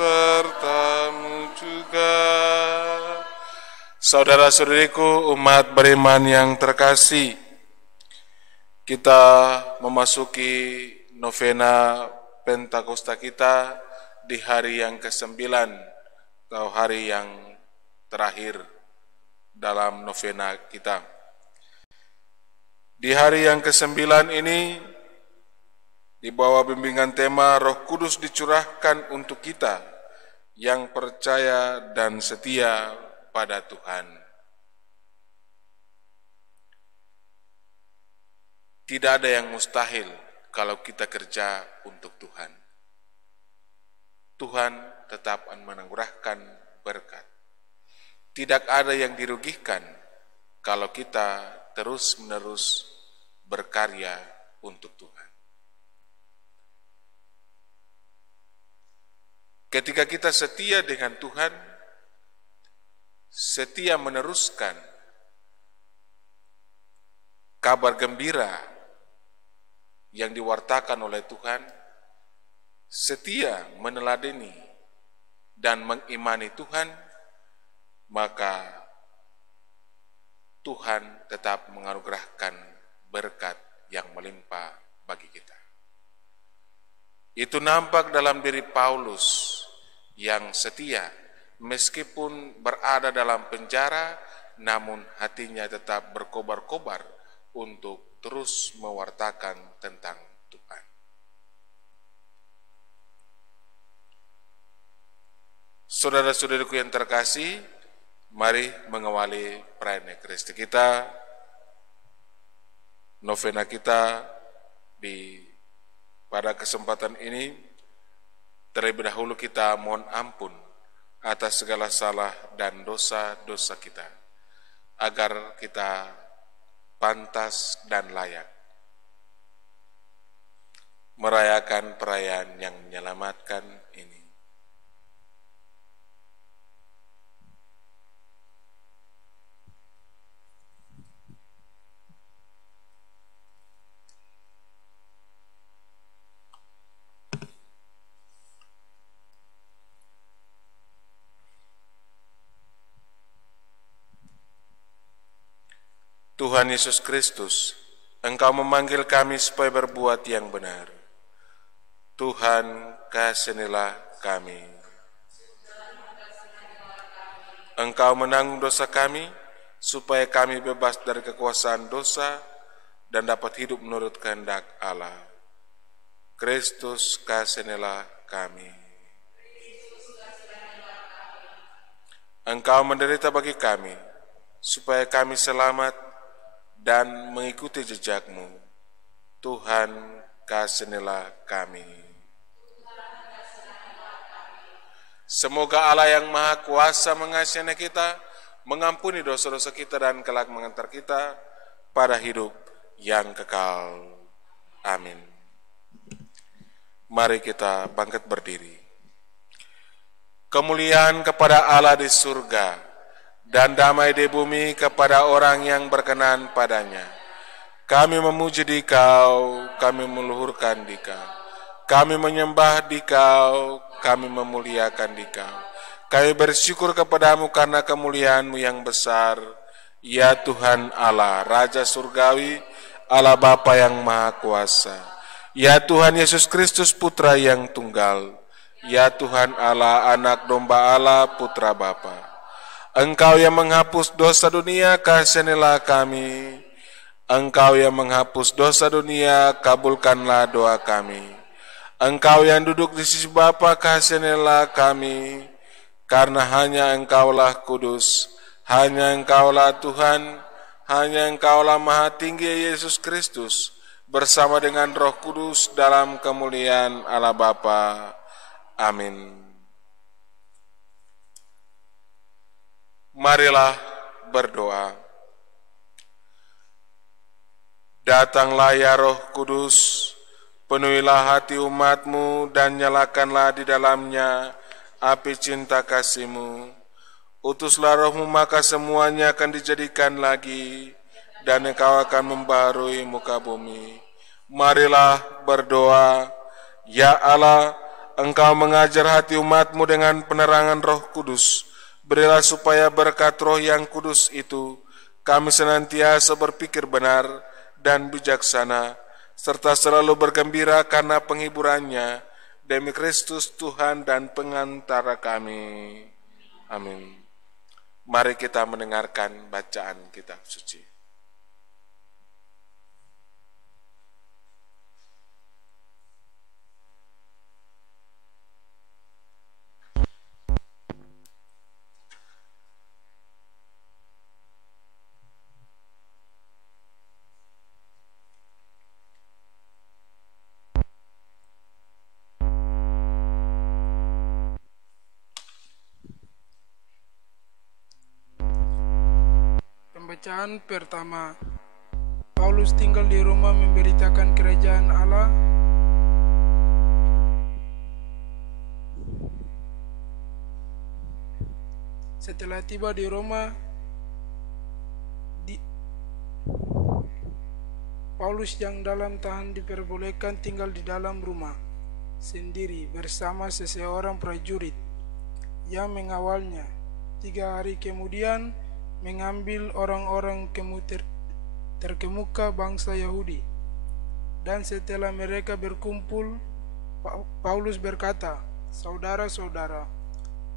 sertamu juga. Saudara-saudariku, umat beriman yang terkasih, kita memasuki novena Pentakosta kita di hari yang ke-9 atau hari yang terakhir dalam novena kita. Di hari yang ke-9 ini, di bawah bimbingan tema Roh Kudus dicurahkan untuk kita yang percaya dan setia pada Tuhan. Tidak ada yang mustahil kalau kita kerja untuk Tuhan. Tuhan tetap menganugerahkan berkat. Tidak ada yang dirugikan kalau kita terus-menerus berkarya untuk Tuhan. Ketika kita setia dengan Tuhan, setia meneruskan kabar gembira yang diwartakan oleh Tuhan, setia meneladani dan mengimani Tuhan, maka Tuhan tetap menganugerahkan berkat yang melimpah bagi kita. Itu nampak dalam diri Paulus yang setia, meskipun berada dalam penjara, namun hatinya tetap berkobar-kobar untuk terus mewartakan tentang Tuhan. Saudara-saudariku yang terkasih, mari mengawali perayaan Ekaristi kita, novena kita pada kesempatan ini. Terlebih dahulu kita mohon ampun atas segala salah dan dosa-dosa kita, agar kita pantas dan layak merayakan perayaan yang menyelamatkan ini. Tuhan Yesus Kristus, Engkau memanggil kami supaya berbuat yang benar. Tuhan, kasihanilah kami. Engkau menanggung dosa kami, supaya kami bebas dari kekuasaan dosa dan dapat hidup menurut kehendak Allah. Kristus, kasihanilah kami. Engkau menderita bagi kami, supaya kami selamat dan mengikuti jejak-Mu. Tuhan, kasihanilah kami. Semoga Allah yang Maha Kuasa mengasihi kita, mengampuni dosa-dosa kita dan kelak mengantar kita pada hidup yang kekal. Amin. Mari kita bangkit berdiri. Kemuliaan kepada Allah di surga, dan damai di bumi kepada orang yang berkenan padanya. Kami memuji Dikau, kami meluhurkan Dikau, kami menyembah Dikau, kami memuliakan Dikau. Kami bersyukur kepadamu karena kemuliaan-Mu yang besar, ya Tuhan Allah, Raja Surgawi, Allah Bapa yang Maha Kuasa. Ya Tuhan Yesus Kristus, Putra yang tunggal. Ya Tuhan Allah, Anak Domba Allah, Putra Bapa. Engkau yang menghapus dosa dunia, kasihanilah kami. Engkau yang menghapus dosa dunia, kabulkanlah doa kami. Engkau yang duduk di sisi Bapa, kasihanilah kami. Karena hanya Engkaulah kudus, hanya Engkaulah Tuhan, hanya Engkaulah Maha Tinggi Yesus Kristus, bersama dengan Roh Kudus dalam kemuliaan Allah Bapa. Amin. Marilah berdoa. Datanglah ya Roh Kudus, penuhilah hati umat-Mu dan nyalakanlah di dalamnya api cinta kasih-Mu, Utuslah Roh-Mu, maka semuanya akan dijadikan lagi, dan Engkau akan membaharui muka bumi. Marilah berdoa. Ya Allah, Engkau mengajar hati umat-Mu dengan penerangan Roh Kudus. Berilah supaya berkat Roh yang kudus itu, kami senantiasa berpikir benar dan bijaksana, serta selalu bergembira karena penghiburannya, demi Kristus Tuhan dan pengantara kami. Amin. Mari kita mendengarkan bacaan kitab suci. Bacaan pertama. Paulus tinggal di Roma memberitakan kerajaan Allah. Setelah tiba di Roma, Paulus yang dalam tahan diperbolehkan tinggal di dalam rumah sendiri bersama seseorang prajurit yang mengawalnya. 3 hari kemudian mengambil orang-orang terkemuka bangsa Yahudi. Dan setelah mereka berkumpul, Paulus berkata, "Saudara-saudara,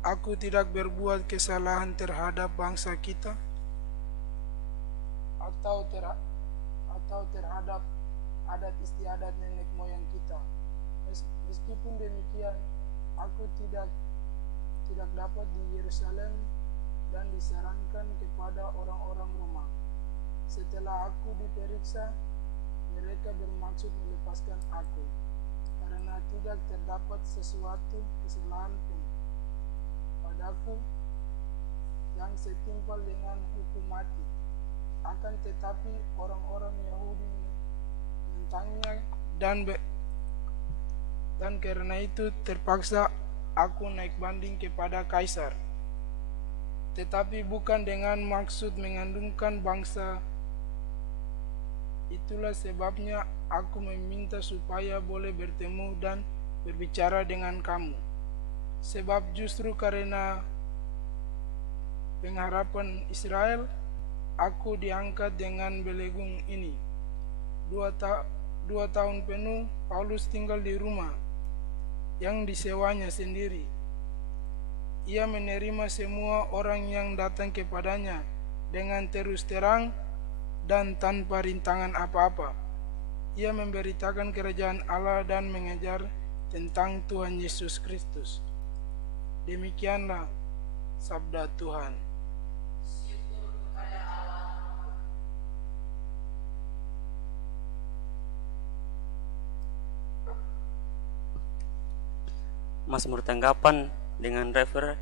aku tidak berbuat kesalahan terhadap bangsa kita atau terhadap adat istiadat nenek moyang kita. Meskipun demikian, aku tidak dapat di Yerusalem dan disarankan kepada orang-orang Roma. Setelah aku diperiksa, mereka bermaksud melepaskan aku, karena tidak terdapat sesuatu kesalahan pun padaku yang setimpal dengan hukum mati. Akan tetapi orang-orang Yahudi menentangnya, dan karena itu terpaksa aku naik banding kepada Kaisar. Tetapi bukan dengan maksud mengandungkan bangsa. Itulah sebabnya aku meminta supaya boleh bertemu dan berbicara dengan kamu. Sebab justru karena pengharapan Israel, aku diangkat dengan belegung ini. 2 tahun penuh Paulus tinggal di rumah yang disewanya sendiri. Ia menerima semua orang yang datang kepadanya dengan terus terang dan tanpa rintangan apa-apa. Ia memberitakan kerajaan Allah dan mengajar tentang Tuhan Yesus Kristus. Demikianlah sabda Tuhan. Mazmur tanggapan dengan refer,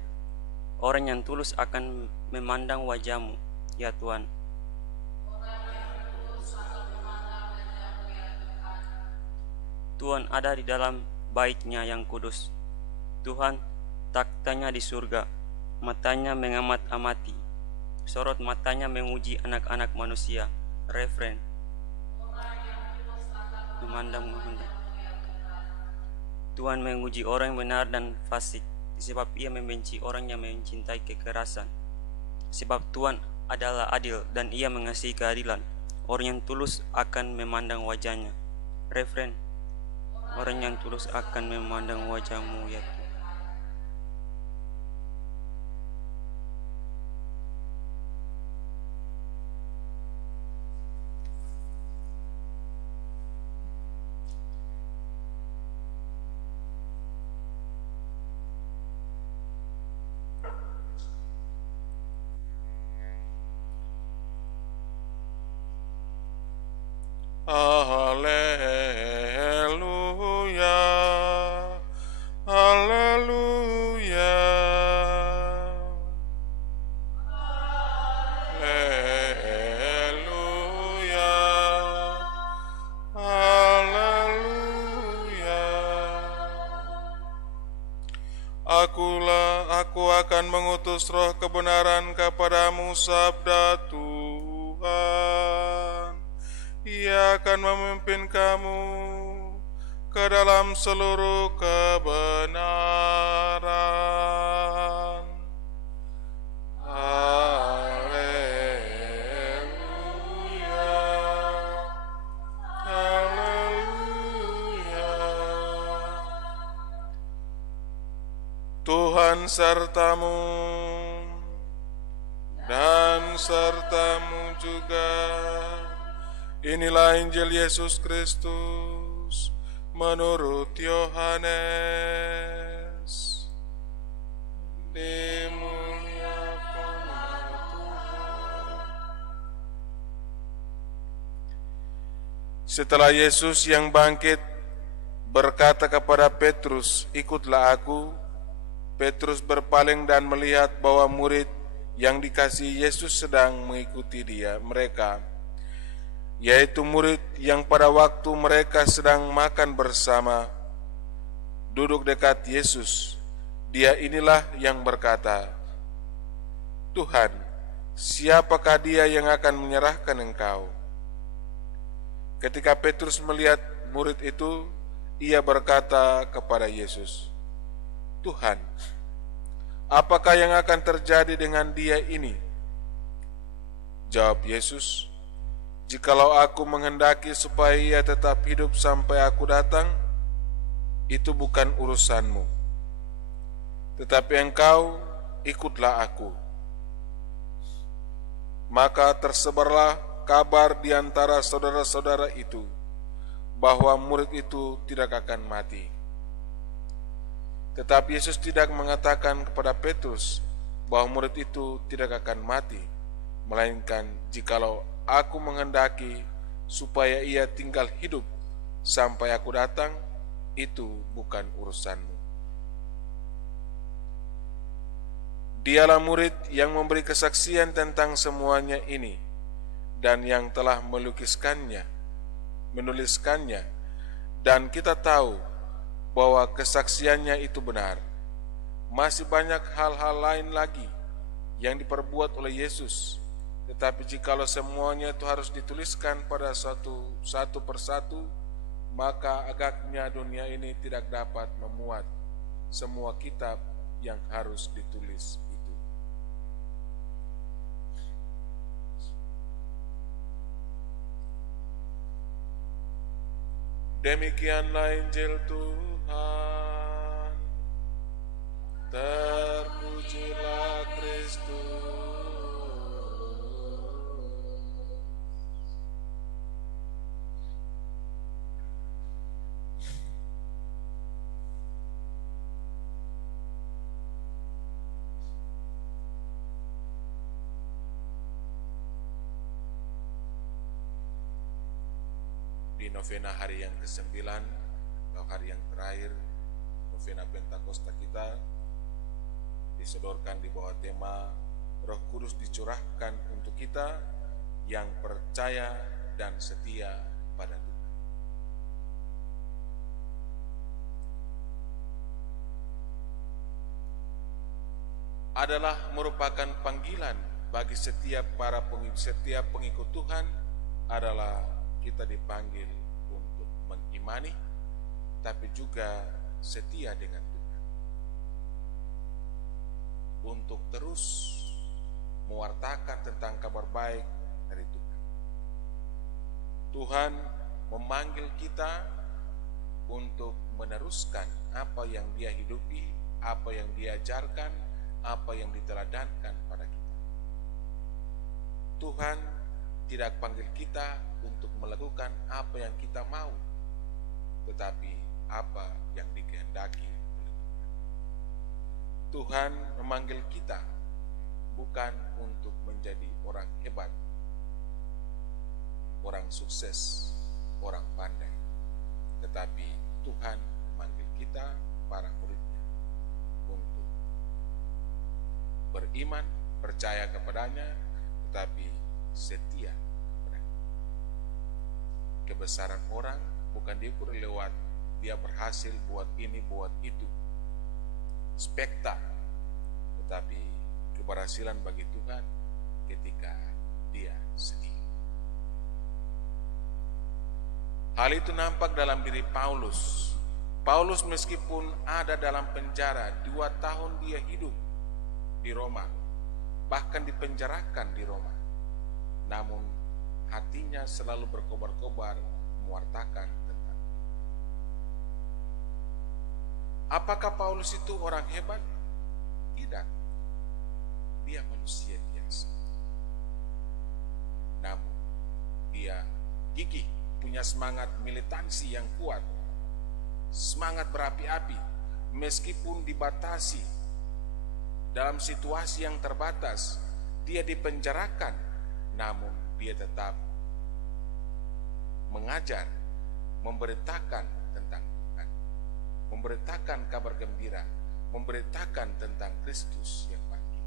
orang yang tulus akan memandang wajah-Mu, ya Tuhan. Tuhan ada di dalam bait-Nya yang kudus. Tuhan taktanya di surga, matanya mengamat-amati, sorot matanya menguji anak-anak manusia. Referen, memandang. Tuhan menguji orang yang benar dan fasik, sebab Ia membenci orang yang mencintai kekerasan. Sebab Tuhan adalah adil dan Ia mengasihi keadilan. Orang yang tulus akan memandang wajah-Nya. Referen, orang yang tulus akan memandang wajah-Mu, ya Tuhan. Haleluya, haleluya, haleluya, haleluya. Aku akan mengutus roh kebenaran kepadamu sabda Tuhan. Ia akan memimpin kamu ke dalam seluruh kebenaran. Haleluya, haleluya. Tuhan sertamu dan sertamu juga. Inilah Injil Yesus Kristus menurut Yohanes. Dimuliakanlah Tuhan. Setelah Yesus yang bangkit berkata kepada Petrus, "Ikutlah aku." Petrus berpaling dan melihat bahwa murid yang dikasihi Yesus sedang mengikuti mereka, yaitu murid yang pada waktu mereka sedang makan bersama, duduk dekat Yesus. Dia inilah yang berkata, "Tuhan, siapakah dia yang akan menyerahkan Engkau?" Ketika Petrus melihat murid itu, ia berkata kepada Yesus, "Tuhan, apakah yang akan terjadi dengan dia ini?" Jawab Yesus, "Jikalau aku menghendaki supaya ia tetap hidup sampai aku datang, itu bukan urusanmu. Tetapi engkau ikutlah aku." Maka tersebarlah kabar di antara saudara-saudara itu bahwa murid itu tidak akan mati. Tetapi Yesus tidak mengatakan kepada Petrus bahwa murid itu tidak akan mati, melainkan, "Jikalau aku menghendaki supaya ia tinggal hidup sampai aku datang, itu bukan urusanmu." Dialah murid yang memberi kesaksian tentang semuanya ini dan yang telah menuliskannya, dan kita tahu bahwa kesaksiannya itu benar. Masih banyak hal-hal lain lagi yang diperbuat oleh Yesus, tetapi jikalau semuanya itu harus dituliskan pada satu persatu, maka agaknya dunia ini tidak dapat memuat semua kitab yang harus ditulis itu. Demikianlah Injil Tuhan. Terpujilah Kristus. Di novena hari yang ke-9 atau hari yang terakhir novena Pentakosta kita disodorkan di bawah tema Roh Kudus dicurahkan untuk kita yang percaya dan setia pada Tuhan. Adalah merupakan panggilan bagi setiap pengikut Tuhan. Adalah kita dipanggil untuk mengimani, tapi juga setia dengan Tuhan, untuk terus mewartakan tentang kabar baik dari Tuhan. Tuhan memanggil kita untuk meneruskan apa yang Dia hidupi, apa yang Dia ajarkan, apa yang diteladankan pada kita. Tuhan tidak panggil kita untuk melakukan apa yang kita mau, tetapi apa yang dikehendaki oleh Tuhan. Tuhan memanggil kita bukan untuk menjadi orang hebat, orang sukses, orang pandai, tetapi Tuhan memanggil kita, para muridnya, untuk beriman, percaya kepadanya, tetapi setia kepadanya. Kebesaran orang bukan diukur lewat dia berhasil buat ini, buat itu, spektak, tetapi keberhasilan bagi Tuhan ketika dia sedih. Hal itu nampak dalam diri Paulus. Paulus meskipun ada dalam penjara, 2 tahun dia hidup di Roma, bahkan dipenjarakan di Roma, namun hatinya selalu berkobar-kobar mewartakan tentang. Apakah Paulus itu orang hebat? Tidak. Dia manusia biasa. Namun dia gigih, punya semangat militansi yang kuat, semangat berapi-api, meskipun dibatasi dalam situasi yang terbatas. Dia dipenjarakan, namun dia tetap mengajar, memberitakan tentang Tuhan, memberitakan kabar gembira, memberitakan tentang Kristus yang bangkit.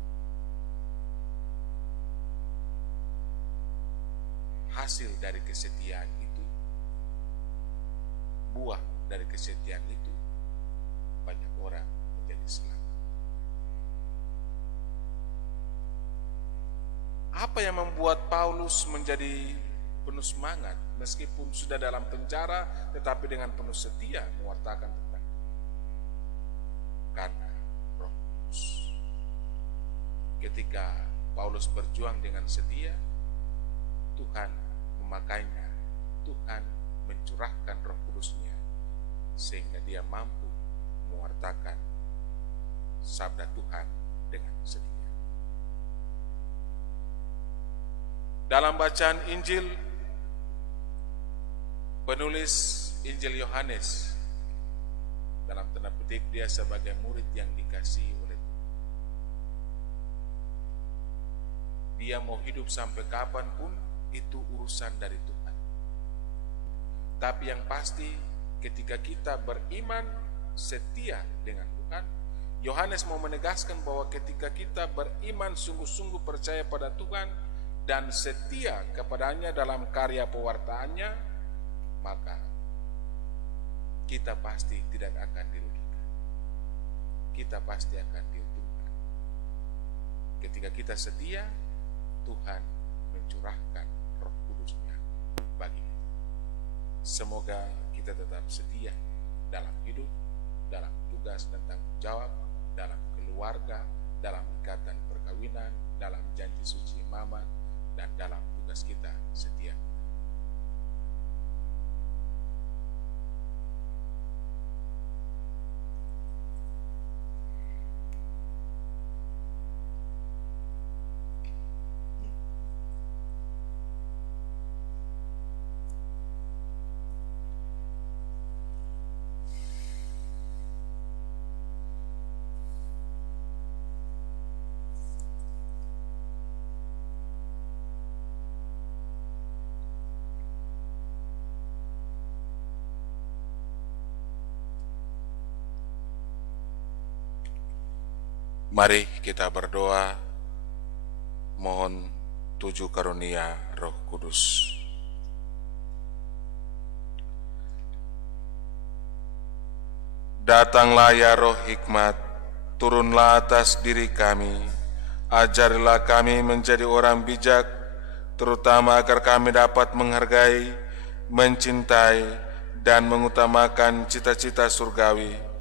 Hasil dari kesetiaan itu, buah dari kesetiaan itu, banyak orang menjadi selamat. Apa yang membuat Paulus menjadi penuh semangat meskipun sudah dalam penjara, tetapi dengan penuh setia mewartakan tentang? Karena Roh Kudus. Ketika Paulus berjuang dengan setia, Tuhan memakainya, Tuhan mencurahkan Roh Kudus-Nya sehingga dia mampu mewartakan sabda Tuhan dengan setia. Dalam bacaan Injil, penulis Injil Yohanes, dalam tanda petik dia sebagai murid yang dikasihi oleh Tuhan. Dia mau hidup sampai kapanpun, itu urusan dari Tuhan. Tapi yang pasti ketika kita beriman setia dengan Tuhan, Yohanes mau menegaskan bahwa ketika kita beriman sungguh-sungguh percaya pada Tuhan dan setia kepadanya dalam karya pewartaannya, maka kita pasti tidak akan dirugikan. Kita pasti akan diuntungkan. Ketika kita setia, Tuhan mencurahkan Roh Kudus-Nya bagi kita. Semoga kita tetap setia dalam hidup, dalam tugas dan tanggung jawab, dalam keluarga, dalam ikatan perkawinan, dalam janji suci imamat, dan dalam tugas kita setia. Mari kita berdoa, mohon 7 karunia Roh Kudus. Datanglah ya Roh Hikmat, turunlah atas diri kami, ajarilah kami menjadi orang bijak, terutama agar kami dapat menghargai, mencintai, dan mengutamakan cita-cita surgawi.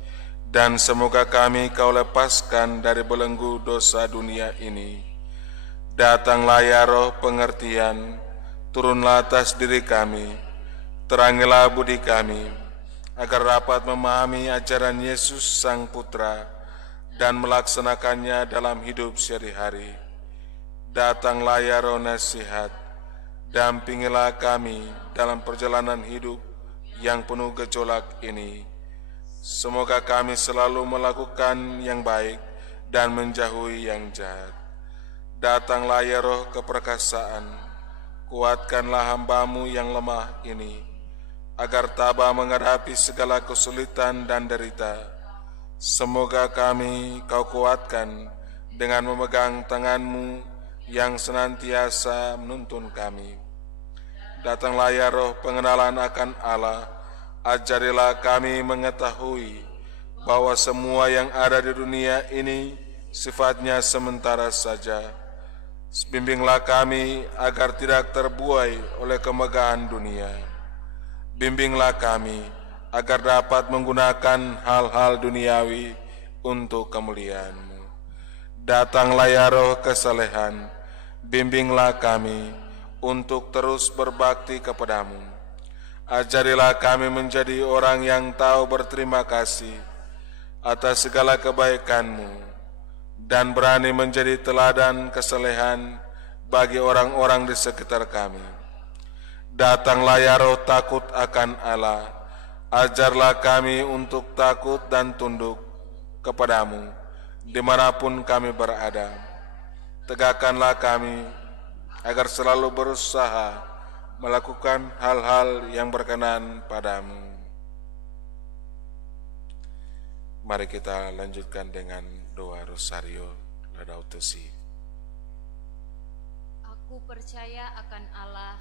Dan semoga kami Kau lepaskan dari belenggu dosa dunia ini. Datanglah ya Roh pengertian, turunlah atas diri kami, terangilah budi kami, agar dapat memahami ajaran Yesus Sang Putra dan melaksanakannya dalam hidup sehari-hari. Datanglah ya Roh nasihat, dampingilah kami dalam perjalanan hidup yang penuh gejolak ini. Semoga kami selalu melakukan yang baik dan menjauhi yang jahat. Datanglah ya Roh keperkasaan, kuatkanlah hamba-Mu yang lemah ini, agar tabah menghadapi segala kesulitan dan derita. Semoga kami Kau kuatkan dengan memegang tangan-Mu yang senantiasa menuntun kami. Datanglah ya Roh pengenalan akan Allah, ajarilah kami mengetahui bahwa semua yang ada di dunia ini sifatnya sementara saja. Bimbinglah kami agar tidak terbuai oleh kemegahan dunia. Bimbinglah kami agar dapat menggunakan hal-hal duniawi untuk kemuliaan-Mu. Datanglah ya Roh kesalehan, bimbinglah kami untuk terus berbakti kepadamu. Ajarilah kami menjadi orang yang tahu berterima kasih atas segala kebaikan-Mu dan berani menjadi teladan kesalehan bagi orang-orang di sekitar kami. Datanglah ya Roh takut akan Allah, ajarlah kami untuk takut dan tunduk kepadamu dimanapun kami berada. Tegakkanlah kami agar selalu berusaha melakukan hal-hal yang berkenan padamu. Mari kita lanjutkan dengan doa Rosario Laudato Si. Aku percaya akan Allah,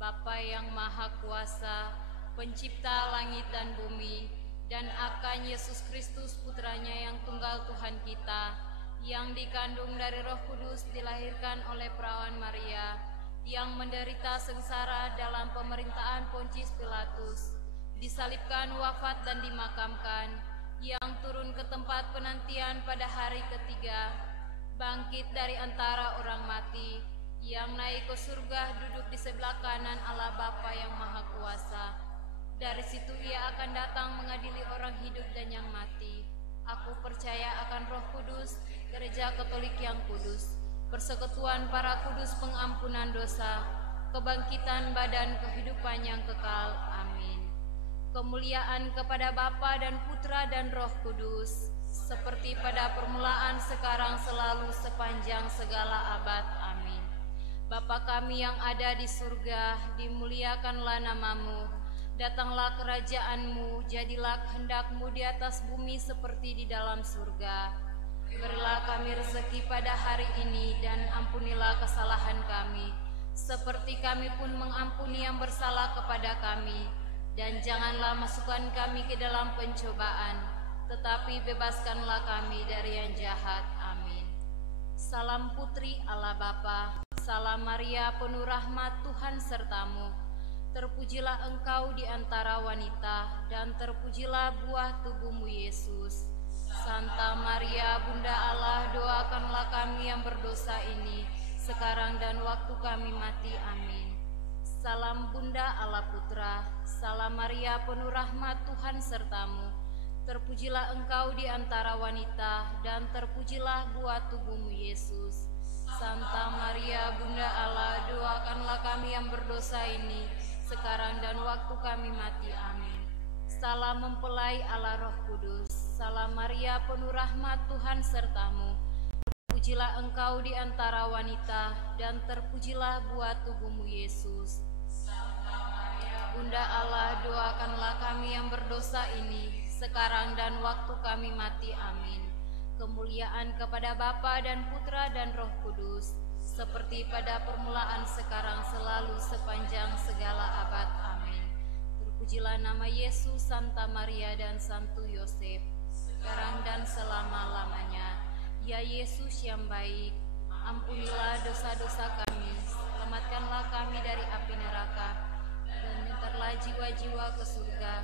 Bapa yang Maha Kuasa, Pencipta langit dan bumi, dan akan Yesus Kristus Putranya yang tunggal Tuhan kita, yang dikandung dari Roh Kudus, dilahirkan oleh perawan Maria, yang menderita sengsara dalam pemerintahan Pontius Pilatus, disalibkan, wafat dan dimakamkan, yang turun ke tempat penantian pada hari ketiga, bangkit dari antara orang mati, yang naik ke surga, duduk di sebelah kanan Allah Bapa yang Maha Kuasa. Dari situ ia akan datang mengadili orang hidup dan yang mati. Aku percaya akan Roh Kudus, Gereja Katolik yang kudus, persekutuan para kudus, pengampunan dosa, kebangkitan badan, kehidupan yang kekal. Amin. Kemuliaan kepada Bapa dan Putra dan Roh Kudus, seperti pada permulaan, sekarang, selalu, sepanjang segala abad. Amin. Bapa kami yang ada di surga, dimuliakanlah namamu. Datanglah kerajaan-Mu, jadilah kehendak-Mu di atas bumi seperti di dalam surga. Berilah kami rezeki pada hari ini, dan ampunilah kesalahan kami, seperti kami pun mengampuni yang bersalah kepada kami. Dan janganlah masukkan kami ke dalam pencobaan, tetapi bebaskanlah kami dari yang jahat. Amin. Salam Putri Allah Bapa, salam Maria penuh rahmat, Tuhan sertamu. Terpujilah engkau di antara wanita, dan terpujilah buah tubuhmu Yesus. Santa Maria Bunda Allah, doakanlah kami yang berdosa ini, sekarang dan waktu kami mati. Amin. Salam Bunda Allah Putra, salam Maria penuh rahmat, Tuhan sertamu. Terpujilah engkau di antara wanita, dan terpujilah buah tubuhmu Yesus. Santa Maria Bunda Allah, doakanlah kami yang berdosa ini, sekarang dan waktu kami mati. Amin. Salam mempelai Allah Roh Kudus, salam Maria penuh rahmat, Tuhan sertamu. Terpujilah engkau di antara wanita, dan terpujilah buah tubuhmu Yesus. Bunda Allah, doakanlah kami yang berdosa ini, sekarang dan waktu kami mati. Amin. Kemuliaan kepada Bapa dan Putra dan Roh Kudus, seperti pada permulaan, sekarang, selalu, sepanjang segala abad. Amin. Terpujilah nama Yesus, Santa Maria dan Santo Yosef, sekarang dan selama-lamanya. Ya Yesus yang baik, ampunilah dosa-dosa kami, selamatkanlah kami dari api neraka, dan hantarlah jiwa-jiwa ke surga,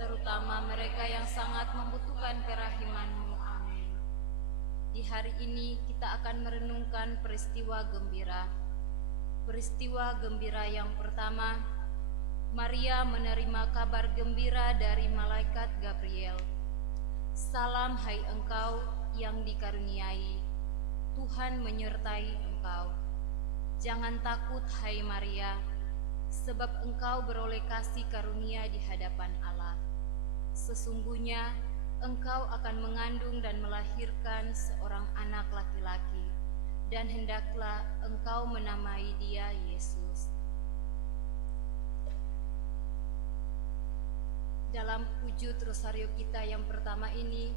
terutama mereka yang sangat membutuhkan kerahiman-Mu. Amin. Di hari ini kita akan merenungkan peristiwa gembira. Peristiwa gembira yang pertama, Maria menerima kabar gembira dari malaikat Gabriel. Salam hai engkau yang dikaruniai, Tuhan menyertai engkau. Jangan takut hai Maria, sebab engkau beroleh kasih karunia di hadapan Allah. Sesungguhnya engkau akan mengandung dan melahirkan seorang anak laki-laki, dan hendaklah engkau menamai dia Yesus. Dalam wujud rosario kita yang pertama ini,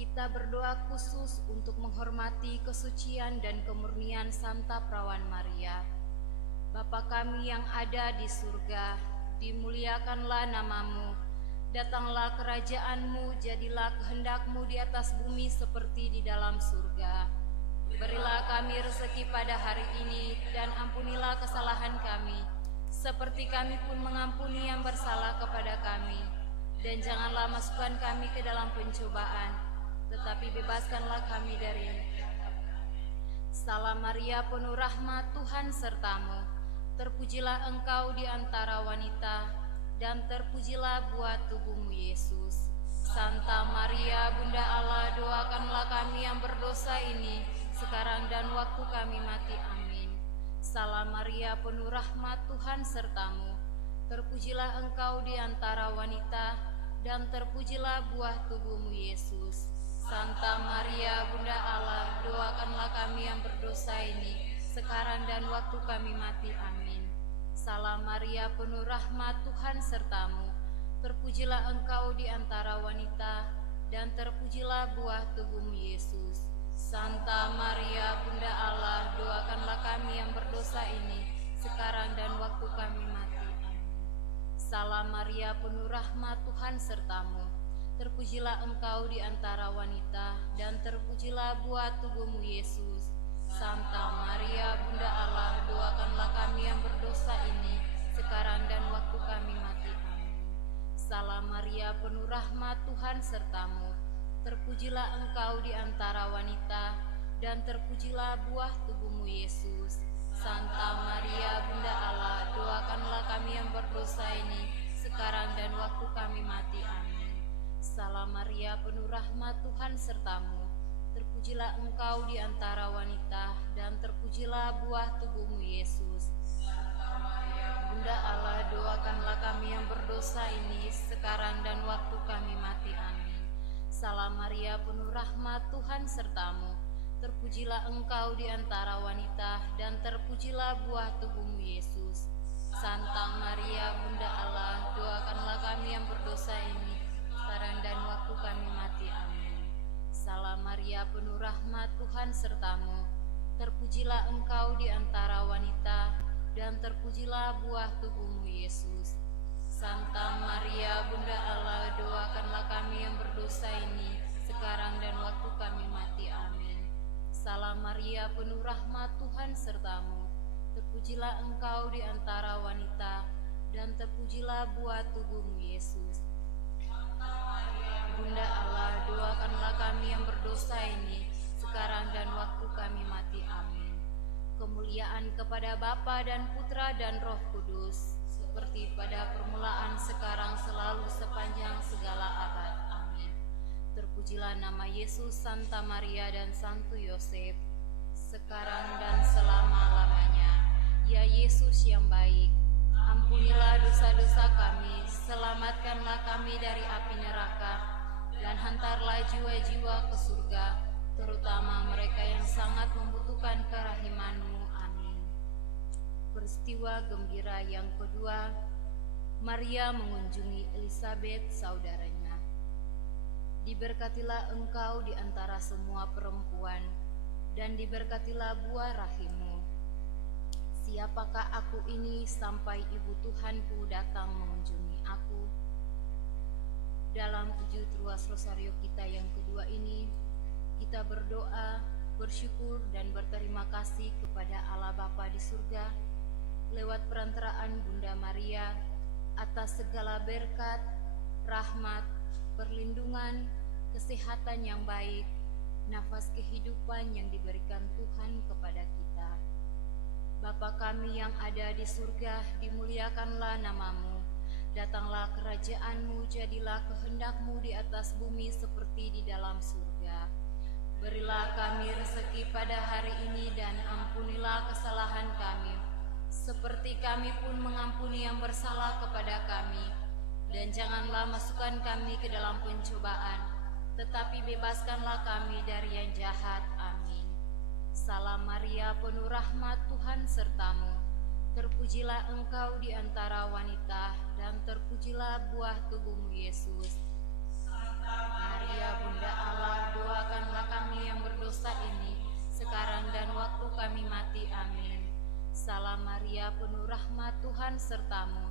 kita berdoa khusus untuk menghormati kesucian dan kemurnian Santa Perawan Maria. Bapa kami yang ada di surga, dimuliakanlah namamu, Datanglah kerajaan-Mu, jadilah kehendak-Mu di atas bumi seperti di dalam surga. Berilah kami rezeki pada hari ini, dan ampunilah kesalahan kami, seperti kami pun mengampuni yang bersalah kepada kami. Dan janganlah masukkan kami ke dalam pencobaan, tetapi bebaskanlah kami dari yang jahat. Salam Maria, penuh rahmat, Tuhan sertamu. Terpujilah engkau di antara wanita, dan terpujilah buah tubuhmu Yesus. Santa Maria, Bunda Allah, doakanlah kami yang berdosa ini, sekarang dan waktu kami mati. Amin. Salam Maria, penuh rahmat, Tuhan sertamu. Terpujilah engkau di antara wanita, dan terpujilah buah tubuhmu Yesus. Santa Maria, Bunda Allah, doakanlah kami yang berdosa ini, sekarang dan waktu kami mati. Amin. Salam Maria, penuh rahmat, Tuhan sertamu. Terpujilah engkau di antara wanita, dan terpujilah buah tubuhmu Yesus. Santa Maria, Bunda Allah, doakanlah kami yang berdosa ini, sekarang dan waktu kami mati. Amin. Salam Maria, penuh rahmat, Tuhan sertamu. Terpujilah engkau di antara wanita, dan terpujilah buah tubuhmu Yesus. Santa Maria, Bunda Allah, doakanlah kami yang berdosa ini, sekarang dan waktu kami mati. Amin. Salam Maria, penuh rahmat, Tuhan sertamu. Terpujilah engkau di antara wanita, dan terpujilah buah tubuhmu Yesus. Santa Maria, Bunda Allah, doakanlah kami yang berdosa ini, sekarang dan waktu kami mati. Amin. Salam Maria, penuh rahmat, Tuhan sertamu. Terpujilah engkau di antara wanita, dan terpujilah buah tubuhmu Yesus. Bunda Allah, doakanlah kami yang berdosa ini, sekarang dan waktu kami mati. Amin. Salam Maria, penuh rahmat, Tuhan sertamu. Terpujilah engkau di antara wanita, dan terpujilah buah tubuhmu Yesus. Santa Maria, Bunda Allah, doakanlah kami yang berdosa ini, sekarang dan waktu kami mati. Amin. Salam Maria, penuh rahmat, Tuhan sertamu. Terpujilah engkau di antara wanita, dan terpujilah buah tubuhmu Yesus. Santa Maria, Bunda Allah, doakanlah kami yang berdosa ini, sekarang dan waktu kami mati. Amin. Salam Maria, penuh rahmat, Tuhan sertamu. Terpujilah engkau di antara wanita, dan terpujilah buah tubuhmu Yesus. Bunda Allah, doakanlah kami yang berdosa ini, sekarang dan waktu kami mati. Amin. Kemuliaan kepada Bapa dan Putra dan Roh Kudus, seperti pada permulaan, sekarang, selalu, sepanjang segala abad. Amin. Terpujilah nama Yesus, Santa Maria, dan Santo Yosef, sekarang dan selama-lamanya. Ya Yesus yang baik, ampunilah dosa-dosa kami, selamatkanlah kami dari api neraka, dan hantarlah jiwa-jiwa ke surga, terutama mereka yang sangat membutuhkan kerahiman-Mu. Amin. Peristiwa gembira yang kedua, Maria mengunjungi Elisabet saudaranya. Diberkatilah engkau di antara semua perempuan, dan diberkatilah buah rahimmu. Siapakah aku ini sampai ibu Tuhanku datang mengunjungi aku? Dalam 7 ruas rosario kita yang kedua ini, kita berdoa, bersyukur, dan berterima kasih kepada Allah Bapa di surga lewat perantaraan Bunda Maria atas segala berkat, rahmat, perlindungan, kesehatan yang baik, nafas kehidupan yang diberikan Tuhan kepada kita. Bapa kami yang ada di surga, dimuliakanlah nama-Mu. Datanglah kerajaan-Mu, jadilah kehendak-Mu di atas bumi seperti di dalam surga. Berilah kami rezeki pada hari ini, dan ampunilah kesalahan kami, seperti kami pun mengampuni yang bersalah kepada kami. Dan janganlah masukkan kami ke dalam pencobaan, tetapi bebaskanlah kami dari yang jahat. Amin. Salam Maria, penuh rahmat, Tuhan sertamu. Terpujilah engkau di antara wanita, dan terpujilah buah tubuhmu Yesus. Maria, Bunda Allah, doakanlah kami yang berdosa ini, sekarang dan waktu kami mati. Amin. Salam Maria, penuh rahmat, Tuhan sertamu.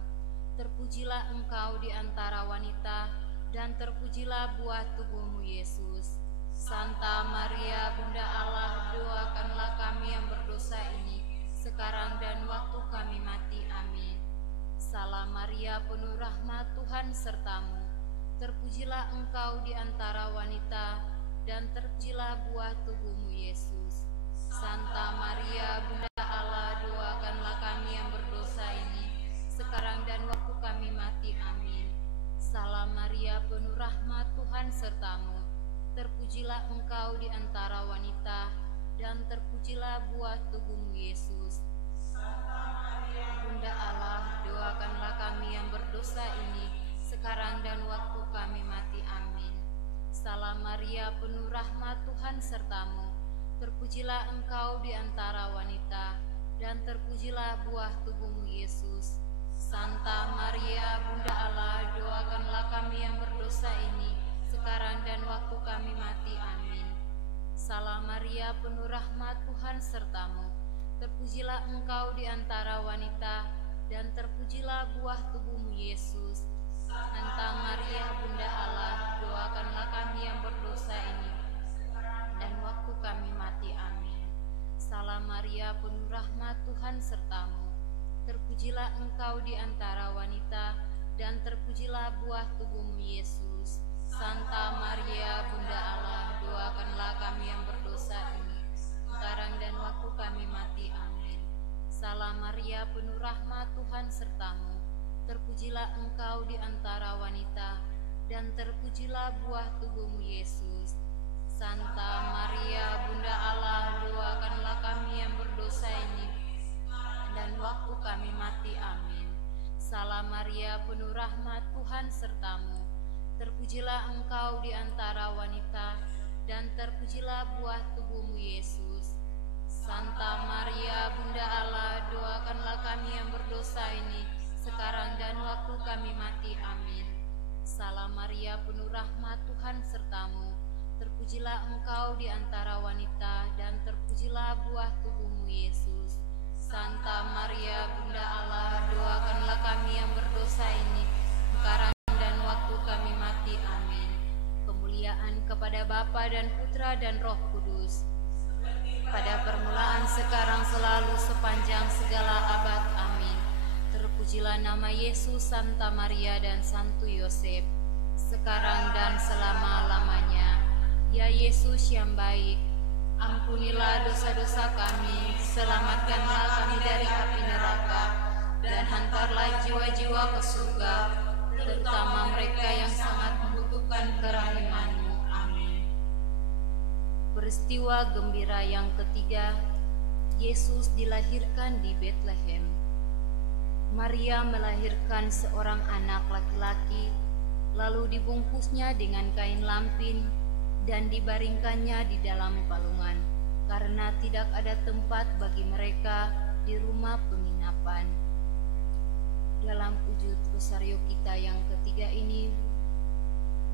terpujilah Engkau di antara wanita, dan terpujilah buah tubuhmu, Yesus. Santa Maria, Bunda Allah, doakanlah kami yang berdosa ini, sekarang dan waktu kami mati. Amin. Salam Maria, penuh rahmat, Tuhan sertamu. Terpujilah Engkau di antara wanita, dan terpujilah buah tubuhmu, Yesus. Santa Maria, Bunda Allah, doakanlah kami yang berdosa ini, sekarang dan waktu kami mati. Amin. Salam Maria, penuh rahmat, Tuhan sertamu. Terpujilah Engkau di antara wanita, dan terpujilah buah tubuhmu, Yesus. Santa Maria, Bunda Allah, doakanlah kami yang berdosa ini, sekarang dan waktu kami mati. Amin. Salam Maria, penuh rahmat, Tuhan sertamu. Terpujilah Engkau di antara wanita, dan terpujilah buah tubuhmu, Yesus. Santa Maria, Bunda Allah, doakanlah kami yang berdosa ini, sekarang dan waktu kami mati. Amin. Salam Maria, penuh rahmat, Tuhan sertamu. Terpujilah Engkau di antara wanita, dan terpujilah buah tubuhmu, Yesus. Santa Maria, Bunda Allah, doakanlah kami yang berdosa ini, dan waktu kami mati. Amin. Salam Maria, penuh rahmat, Tuhan sertamu. Terpujilah Engkau di antara wanita, dan terpujilah buah tubuhmu, Yesus. Santa Maria, Bunda Allah, doakanlah kami yang berdosa ini, sekarang dan waktu kami mati. Amin. Salam Maria, penuh rahmat, Tuhan sertamu. Terpujilah Engkau di antara wanita, dan terpujilah buah tubuhmu, Yesus. Santa Maria, Bunda Allah, doakanlah kami yang berdosa ini, dan waktu kami mati. Amin. Salam Maria, penuh rahmat, Tuhan sertamu. Terpujilah Engkau di antara wanita, dan terpujilah buah tubuhmu, Yesus. Santa Maria, Bunda Allah, doakanlah kami yang berdosa ini, sekarang dan waktu kami mati. Amin. Salam Maria, penuh rahmat, Tuhan sertamu. Terpujilah Engkau di antara wanita, dan terpujilah buah tubuhmu, Yesus. Santa Maria, Bunda Allah, doakanlah kami yang berdosa ini, sekarang dan waktu kami mati. Amin. Kemuliaan kepada Bapa dan Putra dan Roh Kudus, pada permulaan, sekarang, selalu, sepanjang segala abad. Amin. Terpujilah nama Yesus, Santa Maria, dan Santo Yosef, sekarang dan selama-lamanya. Ya Yesus yang baik, ampunilah dosa-dosa kami, selamatkanlah kami dari api neraka, dan hantarlah jiwa-jiwa ke surga, terutama mereka yang sangat membutuhkan kerahiman-Mu. Amin. Peristiwa gembira yang ketiga, Yesus dilahirkan di Betlehem. Maria melahirkan seorang anak laki-laki, lalu dibungkusnya dengan kain lampin dan dibaringkannya di dalam palungan, karena tidak ada tempat bagi mereka di rumah penginapan. Dalam wujud rosario kita yang ketiga ini,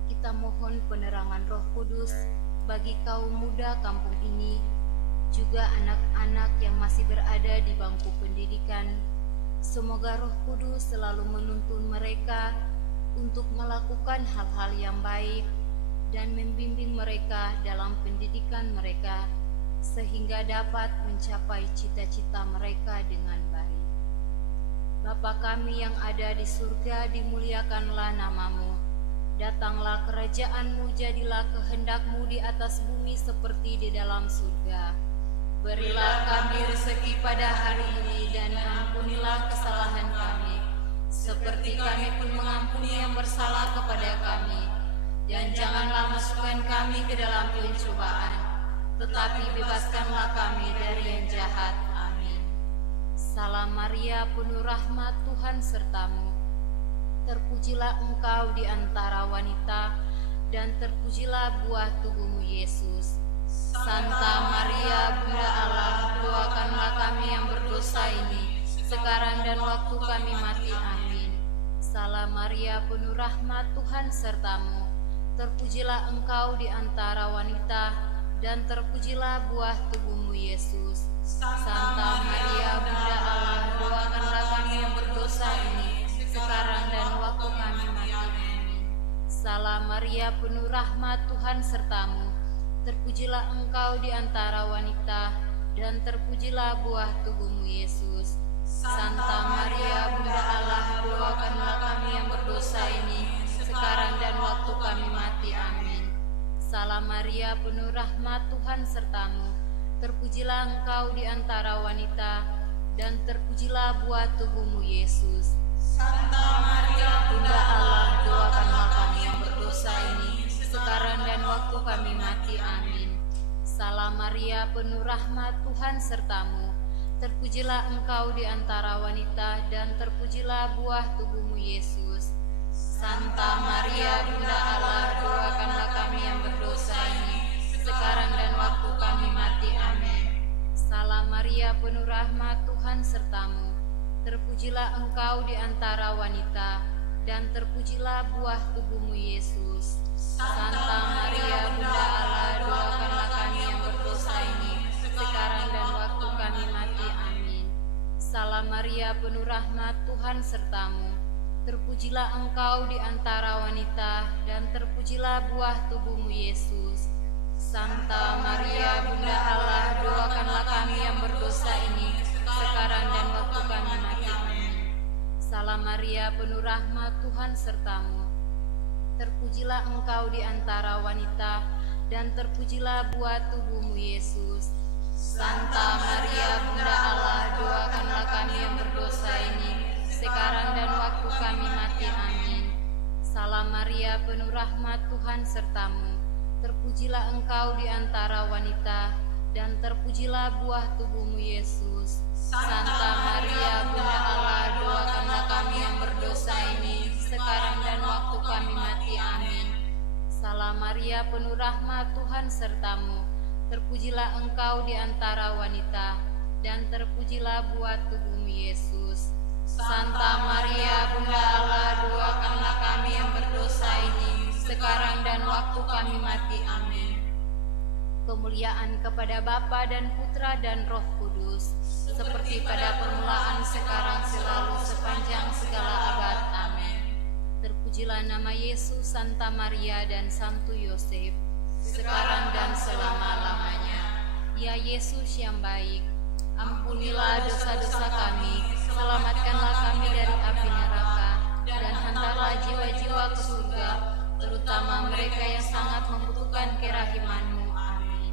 kita mohon penerangan Roh Kudus bagi kaum muda kampung ini, juga anak-anak yang masih berada di bangku pendidikan. Semoga Roh Kudus selalu menuntun mereka untuk melakukan hal-hal yang baik dan membimbing mereka dalam pendidikan mereka, sehingga dapat mencapai cita-cita mereka dengan baik. Bapa kami yang ada di surga, dimuliakanlah nama-Mu. Datanglah kerajaan-Mu, jadilah kehendak-Mu di atas bumi seperti di dalam surga. Berilah kami rezeki pada hari ini, dan ampunilah kesalahan kami, seperti kami pun mengampuni yang bersalah kepada kami. Dan janganlah masukkan kami ke dalam pencobaan, tetapi bebaskanlah kami dari yang jahat. Amin. Salam Maria, penuh rahmat, Tuhan sertamu. Terpujilah Engkau di antara wanita, dan terpujilah buah tubuhmu, Yesus. Santa Maria, Bunda Allah, doakanlah kami yang berdosa ini, sekarang dan waktu kami mati. Amin. Salam Maria, penuh rahmat, Tuhan sertamu. Terpujilah Engkau di antara wanita, dan terpujilah buah tubuhmu, Yesus. Santa Maria, Bunda Allah, doakanlah kami yang berdosa ini, sekarang Maria, penuh rahmat, Tuhan sertamu. Terpujilah engkau di antara wanita, dan terpujilah buah tubuhmu, Yesus. Santa Maria, Bunda Allah, doakanlah kami yang berdosa ini, sekarang dan waktu kami mati. Amin. Salam Maria, penuh rahmat, Tuhan sertamu. Terpujilah engkau di antara wanita, dan terpujilah buah tubuhmu, Yesus. Santa Maria, Bunda Allah, doakanlah kami yang berdosa ini, sekarang dan waktu kami mati. Amin. Salam Maria, penuh rahmat, Tuhan sertamu. Terpujilah engkau di antara wanita, dan terpujilah buah tubuhmu, Yesus. Santa Maria, Bunda Allah, doakanlah kami yang berdosa ini, sekarang dan waktu kami mati. Amin. Salam Maria, penuh rahmat, Tuhan sertamu. Terpujilah engkau di antara wanita, dan terpujilah buah tubuhmu, Yesus. Santa Maria, Bunda Allah, doakanlah kami yang berdosa ini, sekarang dan waktu kami mati. Amin. Salam Maria, penuh rahmat, Tuhan sertamu. Terpujilah engkau di antara wanita, dan terpujilah buah tubuhmu, Yesus. Santa Maria, Bunda Allah, doakanlah kami yang berdosa ini, sekarang dan waktu kami mati. Amin. Salam Maria, penuh rahmat, Tuhan sertamu. Terpujilah engkau di antara wanita, dan terpujilah buah tubuhmu, Yesus. Santa Maria, Bunda Allah, doakanlah kami yang berdosa ini, sekarang dan waktu kami mati. Amin. Salam Maria, penuh rahmat, Tuhan sertamu. Terpujilah engkau di antara wanita, dan terpujilah buah tubuhmu, Yesus. Santa Maria, Bunda Allah, doakanlah kami yang berdosa ini, sekarang dan waktu kami mati. Amin. Salam Maria, penuh rahmat, Tuhan sertamu. Terpujilah engkau di antara wanita, dan terpujilah buah tubuhmu, Yesus. Santa Maria, Bunda Allah, doakanlah kami yang berdosa ini, sekarang dan waktu kami mati. Amin. Kemuliaan kepada Bapa dan Putra dan Roh Kudus, seperti pada permulaan, sekarang, selalu, sepanjang segala abad. Amin. Terpujilah nama Yesus, Santa Maria, dan Santo Yosef, sekarang dan selama-lamanya. Ya Yesus yang baik, ampunilah dosa-dosa kami, selamatkanlah kami dari api neraka, dan hantarlah jiwa-jiwa ke surga, terutama mereka yang sangat membutuhkan kerahiman-Mu. Amin.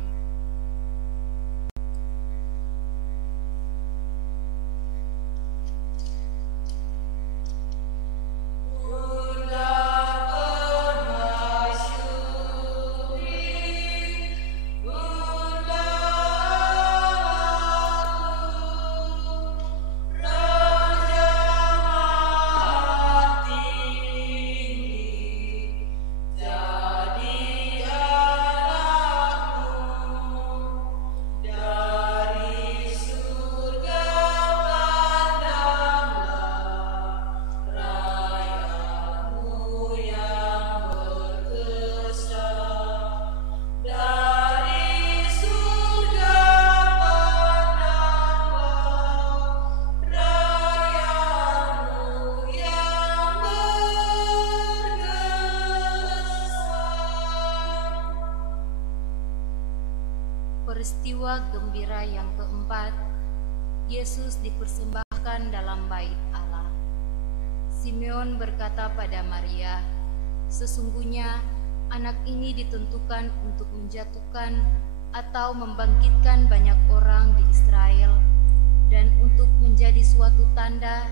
Peristiwa gembira yang keempat, Yesus dipersembahkan dalam bait Allah. Simeon berkata pada Maria, "Sesungguhnya anak ini ditentukan untuk menjatuhkan atau membangkitkan banyak orang di Israel, dan untuk menjadi suatu tanda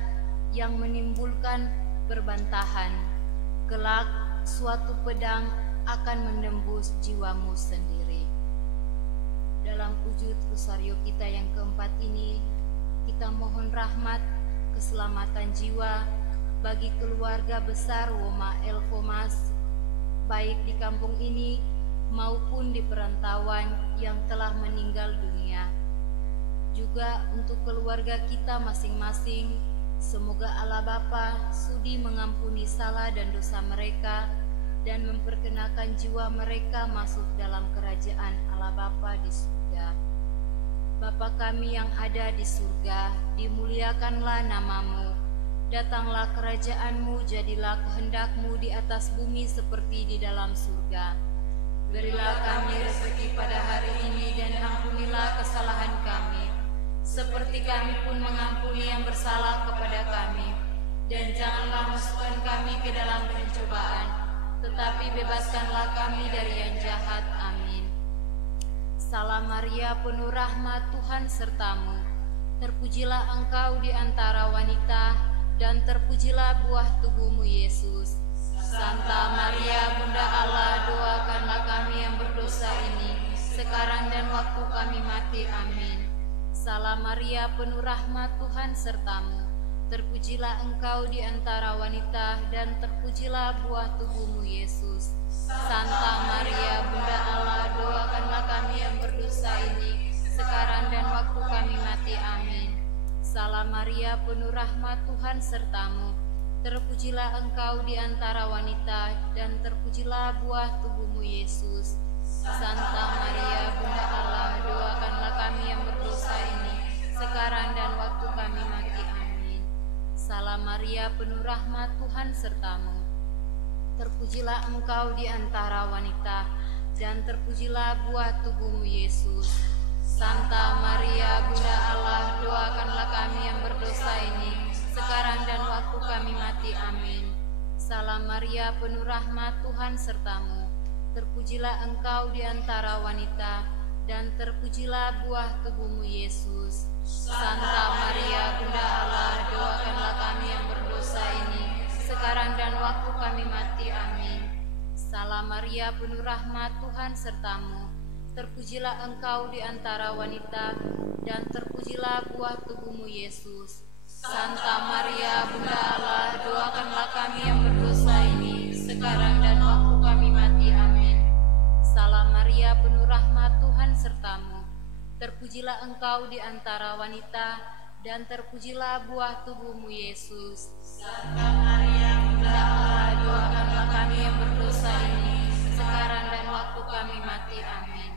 yang menimbulkan perbantahan. Kelak suatu pedang akan menembus jiwamu sendiri." Dalam wujud rosario kita yang keempat ini, kita mohon rahmat keselamatan jiwa bagi keluarga besar Woma Elfomas, baik di kampung ini maupun di perantauan yang telah meninggal dunia. Juga untuk keluarga kita masing-masing, semoga Allah Bapa sudi mengampuni salah dan dosa mereka dan memperkenalkan jiwa mereka masuk dalam kerajaan Allah Bapa di surga. Bapa kami yang ada di surga, dimuliakanlah namamu, Datanglah kerajaan-Mu, jadilah kehendak-Mu di atas bumi seperti di dalam surga. Berilah kami rezeki pada hari ini dan ampunilah kesalahan kami, seperti kami pun mengampuni yang bersalah kepada kami. Dan janganlah masukkan kami ke dalam pencobaan, tetapi bebaskanlah kami dari yang jahat. Amin. Salam Maria, penuh rahmat, Tuhan sertamu. Terpujilah engkau di antara wanita, dan terpujilah buah tubuhmu, Yesus. Santa Maria, Bunda Allah, doakanlah kami yang berdosa ini, sekarang dan waktu kami mati. Amin. Salam Maria, penuh rahmat, Tuhan sertamu. Terpujilah engkau di antara wanita, dan terpujilah buah tubuhmu, Yesus. Santa Maria, Bunda Allah, doakanlah kami yang berdosa ini, sekarang dan waktu kami mati. Amin. Salam Maria, penuh rahmat, Tuhan sertamu. Terpujilah engkau di antara wanita, dan terpujilah buah tubuhmu, Yesus. Santa Maria, Bunda Allah, doakanlah kami yang berdosa ini, sekarang dan waktu kami mati. Amin. Salam Maria, penuh rahmat, Tuhan sertamu. Terpujilah engkau di antara wanita, dan terpujilah buah tubuhmu, Yesus. Santa Maria, Bunda Allah, doakanlah kami yang berdosa ini, sekarang dan waktu kami mati. Amin. Salam Maria, penuh rahmat, Tuhan sertamu. Terpujilah engkau di antara wanita, dan terpujilah buah tubuhmu, Yesus. Santa Maria, Bunda Allah, doakanlah kami yang berdosa ini, sekarang dan waktu kami mati. Amin. Salam Maria, penuh rahmat, Tuhan sertamu. Terpujilah engkau di antara wanita, dan terpujilah buah tubuhmu, Yesus. Santa Maria, Bunda Allah, doakanlah kami yang berdosa ini, sekarang dan waktu kami mati. Amin. Salam Maria, penuh rahmat, Tuhan sertamu. Terpujilah engkau di antara wanita, dan terpujilah buah tubuhmu, Yesus. Santa Maria, Bunda Allah, Doakanlah kami yang berdosa ini, sekarang dan waktu kami mati. Amin.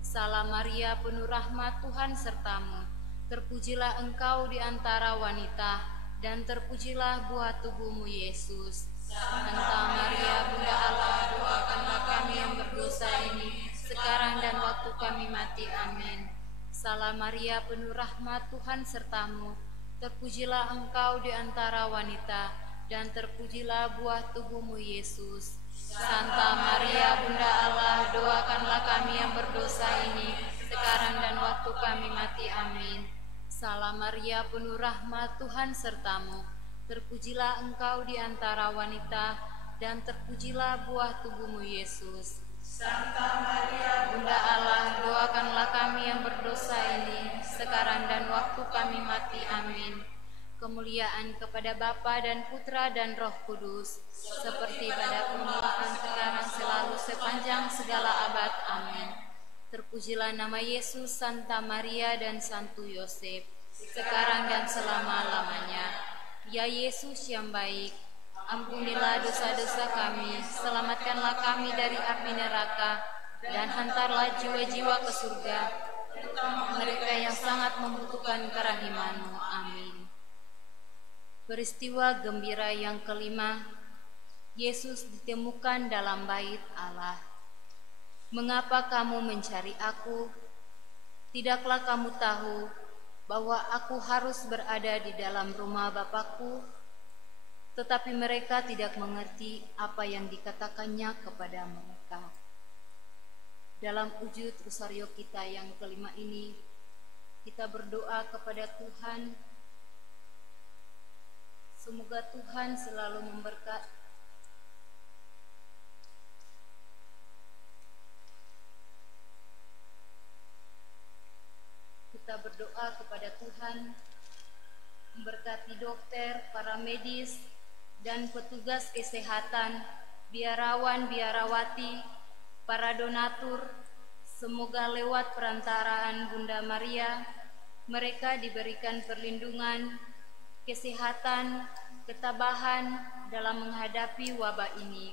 Salam Maria, penuh rahmat, Tuhan sertamu. Terpujilah engkau di antara wanita, dan terpujilah buah tubuhmu, Yesus. Santa Maria, Bunda Allah, doakanlah kami yang berdosa ini, sekarang dan waktu kami mati. Amin. Salam Maria, penuh rahmat, Tuhan sertamu. Terpujilah engkau di antara wanita, dan terpujilah buah tubuhmu, Yesus. Santa Maria, Bunda Allah, doakanlah kami yang berdosa ini, sekarang dan waktu kami mati. Amin. Salam Maria, penuh rahmat, Tuhan sertamu. Terpujilah engkau di antara wanita, dan terpujilah buah tubuhmu, Yesus. Santa Maria, Bunda Allah, doakanlah kami yang berdosa ini, sekarang dan waktu kami mati. Amin. Kemuliaan kepada Bapa dan Putra dan Roh Kudus, seperti pada permulaan, sekarang, selalu, sepanjang segala abad. Amin. Terpujilah nama Yesus, Santa Maria, dan Santo Yosef, sekarang dan selama-lamanya. Ya Yesus yang baik, ampunilah dosa-dosa kami, selamatkanlah kami dari api neraka, dan hantarlah jiwa-jiwa ke surga, terutama mereka yang sangat membutuhkan kerahiman-Mu. Amin. Peristiwa gembira yang kelima, Yesus ditemukan dalam bait Allah. Mengapa kamu mencari aku? Tidakkah kamu tahu bahwa aku harus berada di dalam rumah Bapakku? Tetapi mereka tidak mengerti apa yang dikatakannya kepada mereka. Dalam wujud rosario kita yang kelima ini, kita berdoa kepada Tuhan. Semoga Tuhan selalu memberkati. Kita berdoa kepada Tuhan, memberkati dokter, para medis, dan petugas kesehatan, biarawan, biarawati, para donatur. Semoga lewat perantaraan Bunda Maria, mereka diberikan perlindungan, kesehatan, ketabahan dalam menghadapi wabah ini.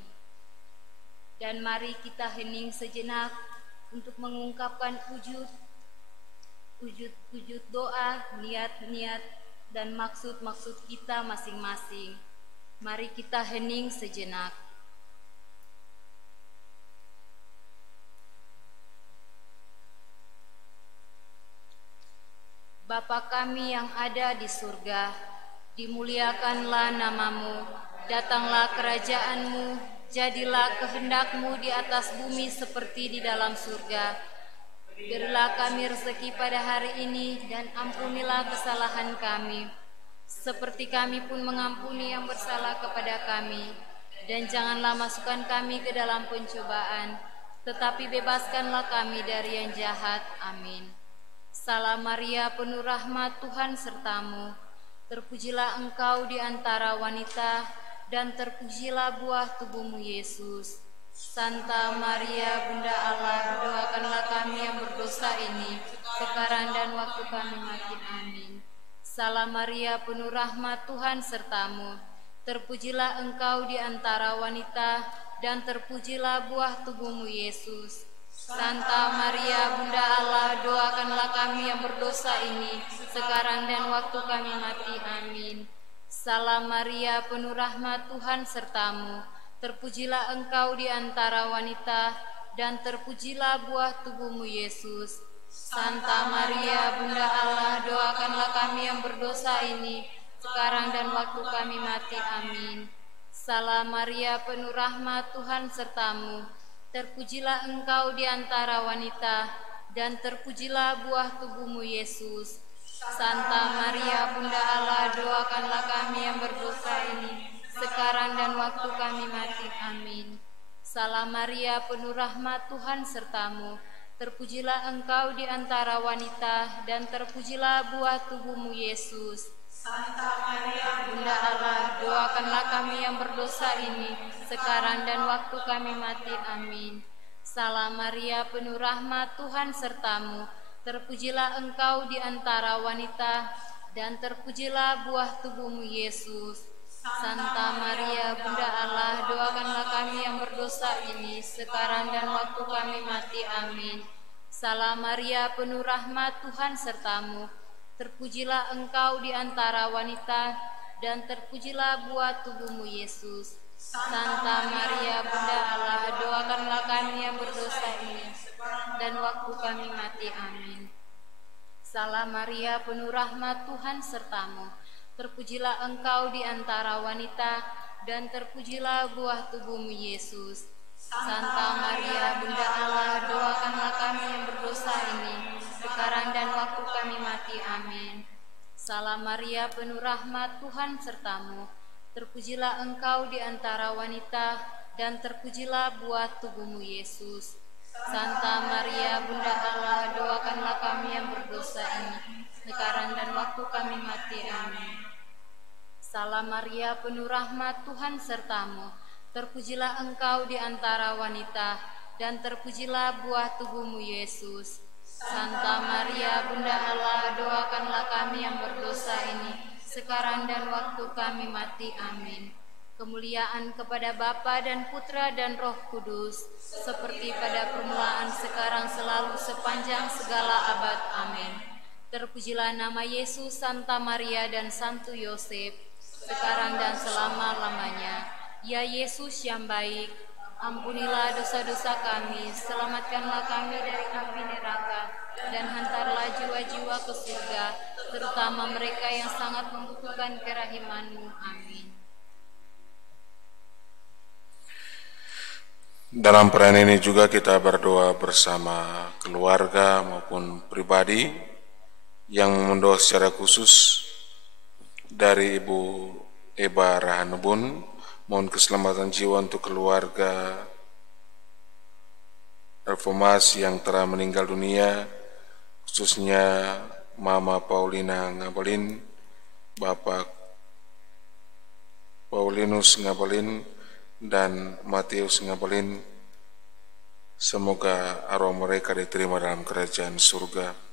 Dan mari kita hening sejenak untuk mengungkapkan wujud doa, niat-niat dan maksud-maksud kita masing-masing. Mari kita hening sejenak. Bapa kami yang ada di surga, dimuliakanlah namamu, datanglah kerajaanmu, jadilah kehendak-Mu di atas bumi seperti di dalam surga. Berilah kami rezeki pada hari ini dan ampunilah kesalahan kami, seperti kami pun mengampuni yang bersalah kepada kami. Dan janganlah masukkan kami ke dalam pencobaan, tetapi bebaskanlah kami dari yang jahat. Amin. Salam Maria, penuh rahmat, Tuhan sertamu. Terpujilah engkau di antara wanita, dan terpujilah buah tubuhmu Yesus. Santa Maria, Bunda Allah, doakanlah kami yang berdosa ini, sekarang dan waktu kami mati. Amin. Salam Maria, penuh rahmat, Tuhan sertamu. Terpujilah engkau di antara wanita, dan terpujilah buah tubuhmu Yesus. Santa Maria, Bunda Allah, doakanlah kami yang berdosa ini, sekarang dan waktu kami mati. Amin. Salam Maria, penuh rahmat, Tuhan sertamu. Terpujilah engkau di antara wanita, dan terpujilah buah tubuhmu Yesus. Santa Maria, Bunda Allah, doakanlah kami yang berdosa ini, sekarang dan waktu kami mati. Amin. Salam Maria, penuh rahmat, Tuhan sertamu. Terpujilah engkau di antara wanita, dan terpujilah buah tubuhmu Yesus. Santa Maria, Bunda Allah, doakanlah kami yang berdosa ini, sekarang dan waktu kami mati. Amin. Salam Maria, penuh rahmat, Tuhan sertamu. Terpujilah engkau di antara wanita, dan terpujilah buah tubuhmu Yesus. Santa Maria, Bunda Allah, doakanlah kami yang berdosa ini, sekarang dan waktu kami mati. Amin. Salam Maria, penuh rahmat, Tuhan sertamu. Terpujilah engkau di antara wanita, dan terpujilah buah tubuhmu Yesus. Santa Maria, Bunda Allah, doakanlah kami yang berdosa ini, sekarang dan waktu kami mati. Amin. Salam Maria, penuh rahmat, Tuhan sertamu. Terpujilah engkau di antara wanita, dan terpujilah buah tubuhmu Yesus. Santa Maria, Bunda Allah, doakanlah kami yang berdosa ini, dan waktu kami mati. Amin. Salam Maria, penuh rahmat, Tuhan sertamu. Terpujilah engkau di antara wanita, dan terpujilah buah tubuhmu Yesus. Santa Maria, Bunda Allah, doakanlah kami yang berdosa ini, sekarang dan waktu kami mati. Amin. Salam Maria, penuh rahmat, Tuhan sertamu. Terpujilah engkau di antara wanita, dan terpujilah buah tubuhmu Yesus. Santa Maria, Bunda Allah, doakanlah kami yang berdosa ini, sekarang dan waktu kami mati. Amin. Salam Maria, penuh rahmat, Tuhan sertamu. Terpujilah engkau di antara wanita, dan terpujilah buah tubuhmu Yesus. Santa Maria, Bunda Allah, doakanlah kami yang berdosa ini, sekarang dan waktu kami mati. Amin. Kemuliaan kepada Bapa dan Putra dan Roh Kudus, seperti pada permulaan, sekarang, selalu, sepanjang segala abad. Amin. Terpujilah nama Yesus, Santa Maria, dan Santo Yosef, sekarang dan selama-lamanya. Ya Yesus yang baik, ampunilah dosa-dosa kami, selamatkanlah kami dari api neraka, dan hantarlah jiwa-jiwa ke surga, terutama mereka yang sangat membutuhkan kerahiman-Mu. Amin. Dalam perayaan ini juga kita berdoa bersama keluarga maupun pribadi yang mendoa secara khusus dari Ibu Eba Rahanubun. Mohon keselamatan jiwa untuk keluarga reformasi yang telah meninggal dunia, khususnya Mama Paulina Ngabalin, Bapak Paulinus Ngabalin, dan Matius Ngabalin. Semoga arwah mereka diterima dalam kerajaan surga.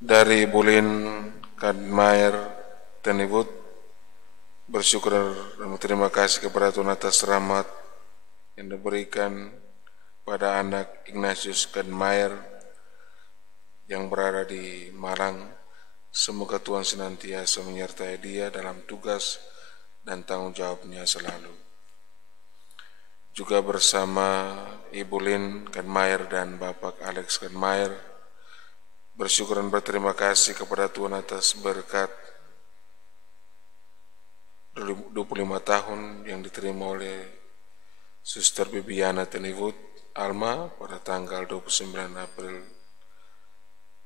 Dari Bulin Kadmair Tenibut, bersyukur dan berterima kasih kepada Tuhan atas rahmat yang diberikan pada anak Ignatius Kenmayer yang berada di Malang. Semoga Tuhan senantiasa menyertai dia dalam tugas dan tanggung jawabnya selalu. Juga bersama Ibu Lin Kenmayer dan Bapak Alex Kenmayer, bersyukur dan berterima kasih kepada Tuhan atas berkat 25 tahun yang diterima oleh Suster Bibiana Tenivut Alma pada tanggal 29 April.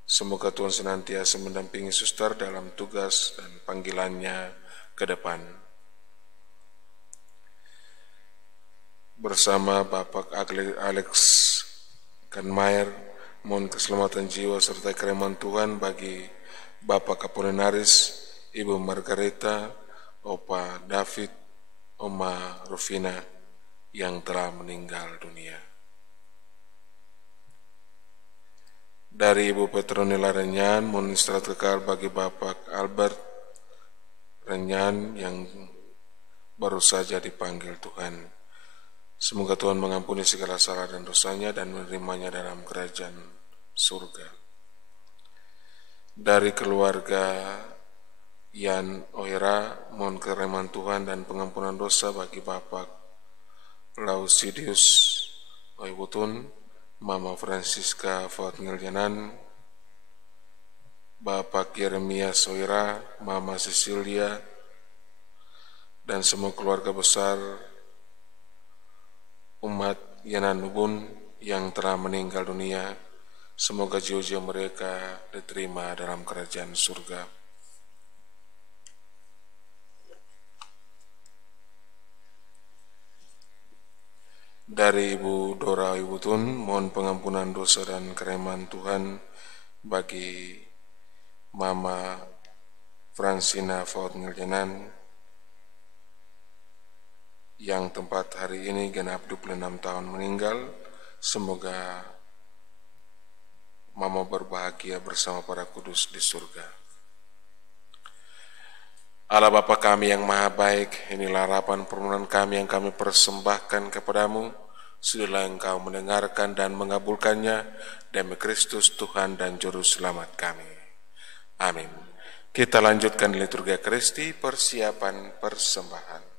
Semoga Tuhan senantiasa mendampingi suster dalam tugas dan panggilannya ke depan. Bersama Bapak Alex Kenmayer, mohon keselamatan jiwa serta kiriman Tuhan bagi Bapak Apolinaris, Ibu Margareta, Opa David, Oma Rufina yang telah meninggal dunia. Dari Ibu Petronila Renyan, mohon istirahat kekal bagi Bapak Albert Renyan yang baru saja dipanggil Tuhan. Semoga Tuhan mengampuni segala salah dan dosanya dan menerimanya dalam kerajaan surga. Dari keluarga Yan Oira, mohon kereman Tuhan dan pengampunan dosa bagi Bapak Lausidius Oibutun, Mama Francisca Fautngiljanan, Bapak Yeremia Soira, Mama Cecilia, dan semua keluarga besar umat Yanan Ubun yang telah meninggal dunia. Semoga jiwa-jiwa mereka diterima dalam kerajaan surga. Dari Ibu Dora Ibutun, mohon pengampunan dosa dan kereman Tuhan bagi Mama Francina Fautngiljanan yang tempat hari ini genap 26 tahun meninggal. Semoga Mama berbahagia bersama para kudus di surga. Allah Bapa kami yang maha baik, inilah harapan permohonan kami yang kami persembahkan kepadamu. Sudahlah Engkau mendengarkan dan mengabulkannya demi Kristus Tuhan dan Juru Selamat kami. Amin. Kita lanjutkan liturgi Kristi, persiapan persembahan.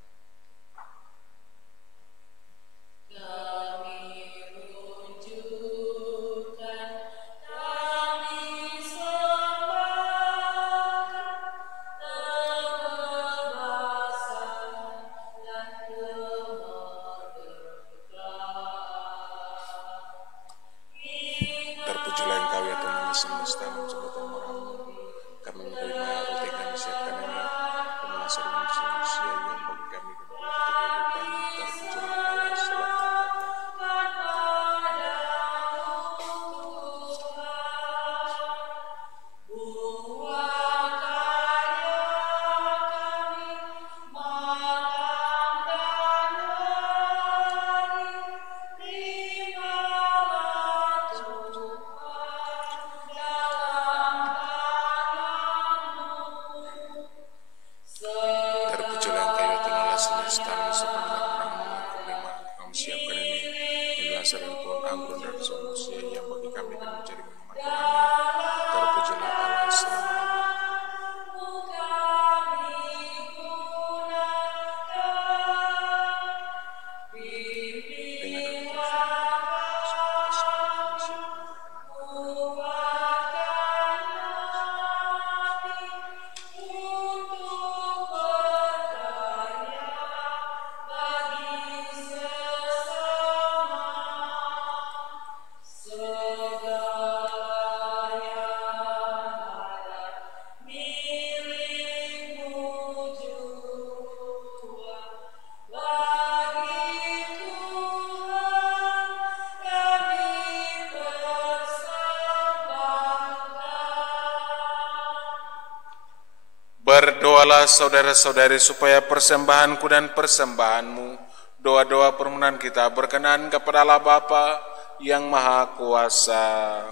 Berdoalah saudara-saudari supaya persembahanku dan persembahanmu, doa-doa permohonan kita berkenan kepada Allah Bapa yang Maha Kuasa.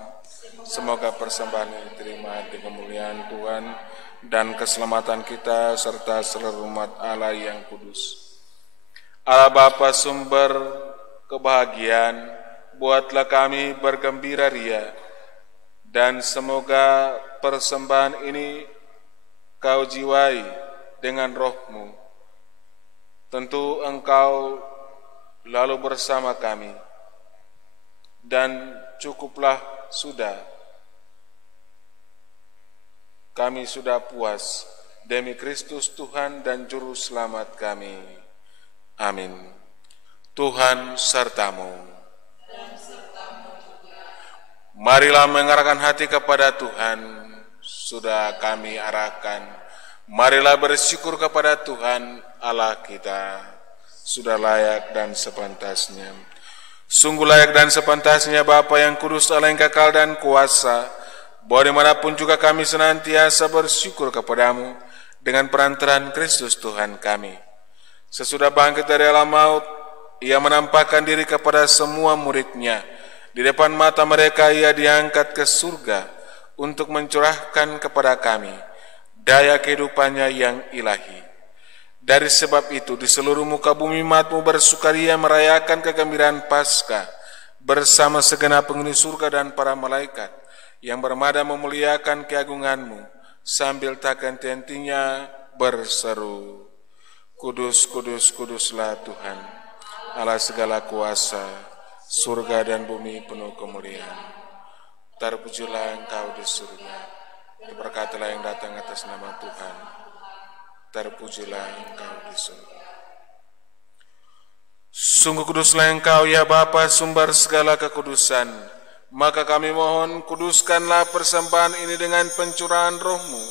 Semoga persembahan ini diterima di kemuliaan Tuhan dan keselamatan kita serta seluruh umat Allah yang kudus. Allah Bapa sumber kebahagiaan, buatlah kami bergembira ria, dan semoga persembahan ini Kau jiwai dengan roh-Mu. Tentu Engkau lalu bersama kami, dan cukuplah sudah. Kami sudah puas demi Kristus Tuhan dan Juru Selamat kami. Amin. Tuhan sertamu. Marilah mengarahkan hati kepada Tuhan. Sudah kami arahkan. Marilah bersyukur kepada Tuhan Allah kita. Sudah layak dan sepantasnya. Sungguh layak dan sepantasnya Bapa yang kudus, Allah yang kekal dan kuasa, bahwa dimanapun juga kami senantiasa bersyukur kepadamu dengan perantaraan Kristus Tuhan kami. Sesudah bangkit dari alam maut, Ia menampakkan diri kepada semua murid-Nya. Di depan mata mereka Ia diangkat ke surga untuk mencurahkan kepada kami daya kehidupannya yang ilahi. Dari sebab itu di seluruh muka bumi umat-Mu bersukaria merayakan kegembiraan Paskah bersama segenap penghuni surga dan para malaikat yang bermada memuliakan keagungan-Mu sambil tak henti-hentinya berseru, Kudus, kudus, kuduslah Tuhan, Allah segala kuasa, surga dan bumi penuh kemuliaan. Terpujilah Engkau di surga, diberkatilah yang datang atas nama Tuhan. Terpujilah Engkau di surga. Sungguh kuduslah Engkau ya Bapa, sumber segala kekudusan. Maka kami mohon, kuduskanlah persembahan ini dengan pencurahan roh-Mu,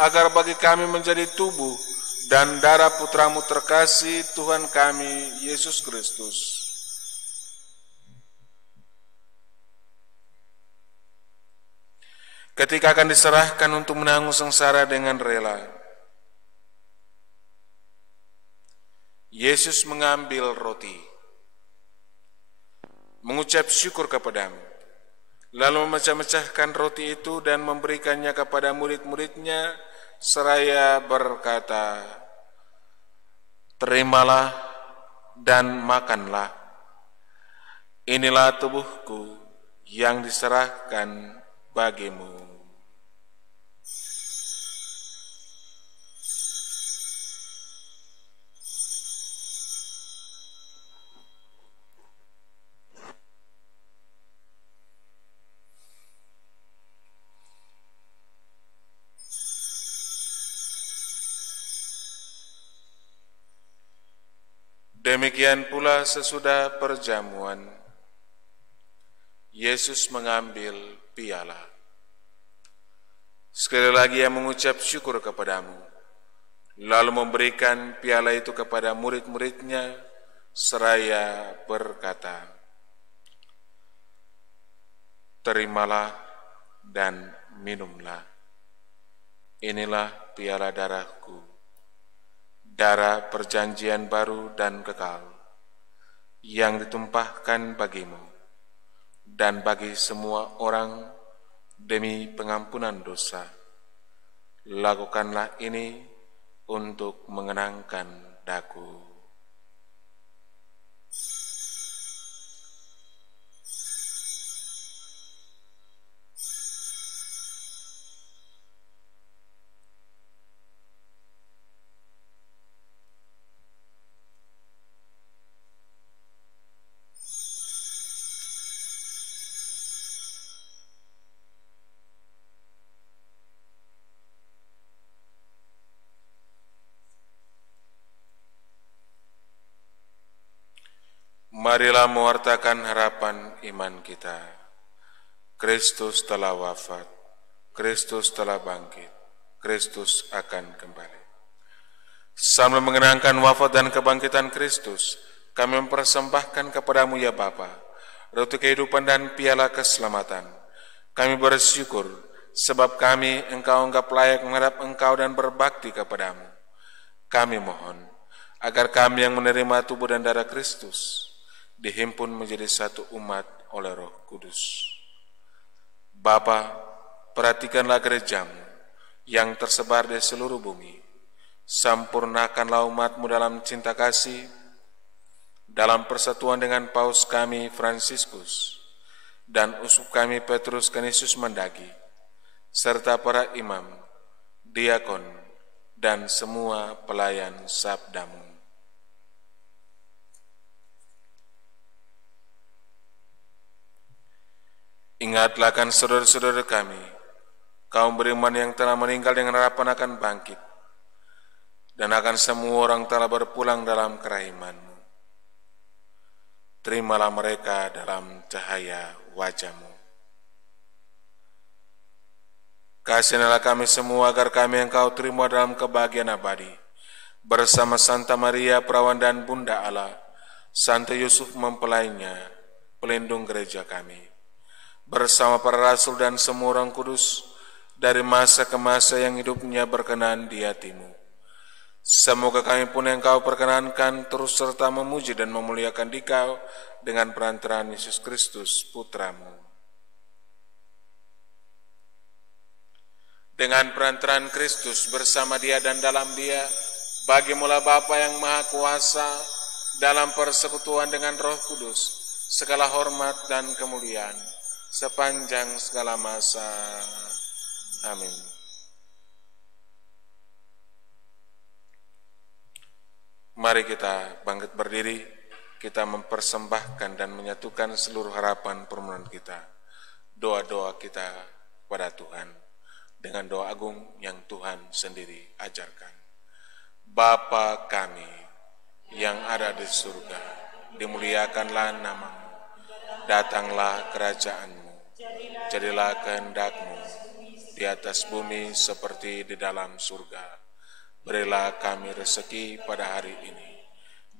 agar bagi kami menjadi tubuh dan darah Putra-Mu terkasih, Tuhan kami, Yesus Kristus. Ketika akan diserahkan untuk menanggung sengsara dengan rela, Yesus mengambil roti, mengucap syukur kepadamu, lalu memecah-mecahkan roti itu dan memberikannya kepada murid-murid-Nya, seraya berkata, Terimalah dan makanlah, inilah tubuhku yang diserahkan bagimu. Demikian pula sesudah perjamuan, Yesus mengambil piala. Sekali lagi Ia mengucap syukur kepadamu, lalu memberikan piala itu kepada murid-murid-Nya, seraya berkata, Terimalah dan minumlah, inilah piala darahku, darah perjanjian baru dan kekal, yang ditumpahkan bagimu dan bagi semua orang demi pengampunan dosa. Lakukanlah ini untuk mengenangkan daku. Marilah mewartakan harapan iman kita. Kristus telah wafat, Kristus telah bangkit, Kristus akan kembali. Sambil mengenangkan wafat dan kebangkitan Kristus, kami mempersembahkan kepadamu ya Bapa, roti kehidupan dan piala keselamatan. Kami bersyukur, sebab kami Engkau anggap layak menghadap Engkau dan berbakti kepadamu. Kami mohon, agar kami yang menerima tubuh dan darah Kristus, dihimpun menjadi satu umat oleh Roh Kudus. Bapa, perhatikanlah gereja-Mu yang tersebar di seluruh bumi. Sampurnakanlah umat-Mu dalam cinta kasih, dalam persatuan dengan Paus kami Fransiskus dan uskup kami Petrus Canisius Mandagi, serta para imam, diakon, dan semua pelayan sabdamu. Ingatlah akan saudara-saudara kami, kaum beriman yang telah meninggal dengan harapan akan bangkit, dan akan semua orang telah berpulang dalam kerahiman-Mu. Terimalah mereka dalam cahaya wajah-Mu. Kasihilah kami semua agar kami Engkau terima dalam kebahagiaan abadi, bersama Santa Maria Perawan dan Bunda Allah, Santo Yusuf mempelainya, pelindung gereja kami, bersama para rasul dan semua orang kudus, dari masa ke masa yang hidupnya berkenan di hati-Mu. Semoga kami pun Engkau perkenankan terus serta memuji dan memuliakan Dikau dengan perantaraan Yesus Kristus, Putra-Mu. Dengan perantaraan Kristus bersama Dia dan dalam Dia, bagi-Mu-lah Bapa yang Maha Kuasa, dalam persekutuan dengan Roh Kudus, segala hormat dan kemuliaan sepanjang segala masa. Amin. Mari kita bangkit berdiri, kita mempersembahkan dan menyatukan seluruh harapan permohonan kita, doa-doa kita kepada Tuhan, dengan doa agung yang Tuhan sendiri ajarkan. Bapa kami yang ada di surga, dimuliakanlah nama-Mu, datanglah kerajaan-Mu, jadilah kehendak-Mu di atas bumi seperti di dalam surga. Berilah kami rezeki pada hari ini,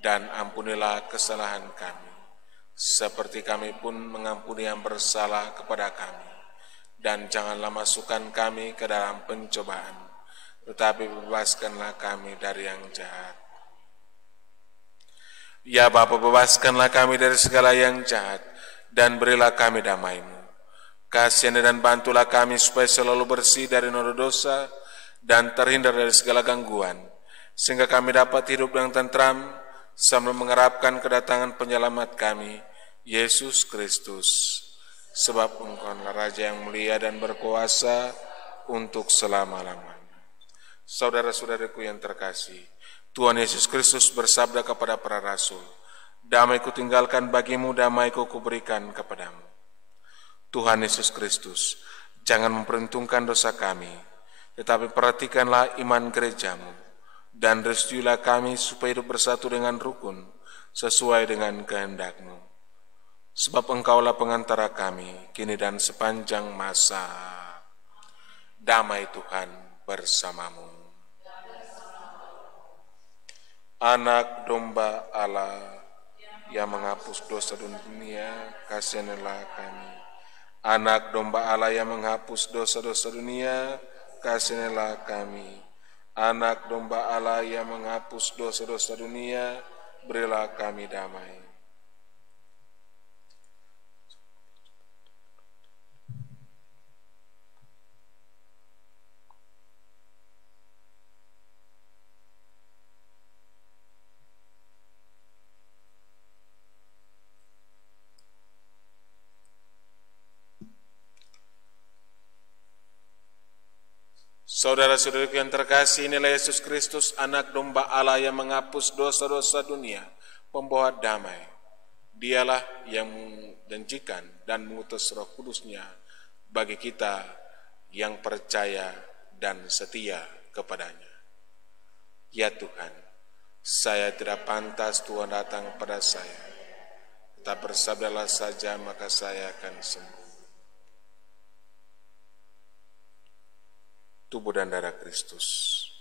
dan ampunilah kesalahan kami, seperti kami pun mengampuni yang bersalah kepada kami. Dan janganlah masukkan kami ke dalam pencobaan, tetapi bebaskanlah kami dari yang jahat. Ya Bapa, bebaskanlah kami dari segala yang jahat, dan berilah kami damai-Mu. Kasihani dan bantulah kami supaya selalu bersih dari noda dosa, dan terhindar dari segala gangguan, sehingga kami dapat hidup dengan tentram sambil mengharapkan kedatangan penyelamat kami, Yesus Kristus. Sebab Engkau-Lah Raja yang mulia dan berkuasa untuk selama-lamanya. Saudara-saudaraku yang terkasih, Tuhan Yesus Kristus bersabda kepada para rasul, "Damai-Ku tinggalkan bagimu, damai-Ku kuberikan kepadamu." Tuhan Yesus Kristus, jangan memperhitungkan dosa kami, tetapi perhatikanlah iman gereja-Mu, dan restuilah kami supaya hidup bersatu dengan rukun, sesuai dengan kehendak-Mu. Sebab Engkau-Lah pengantara kami, kini dan sepanjang masa. Damai Tuhan bersamamu. Anak domba Allah yang menghapus dosa dunia, kasihanilah kami. Anak domba Allah yang menghapus dosa-dosa dunia, kasihanilah kami. Anak domba Allah yang menghapus dosa-dosa dunia, berilah kami damai. Saudara-saudaraku yang terkasih, inilah Yesus Kristus, anak domba Allah yang menghapus dosa-dosa dunia, pembawa damai. Dialah yang menjanjikan dan mengutus Roh Kudus-Nya bagi kita yang percaya dan setia kepadanya. Ya Tuhan, saya tidak pantas Tuhan datang pada saya, tetapi bersabdalah saja maka saya akan sembuh. Tubuh dan darah Kristus.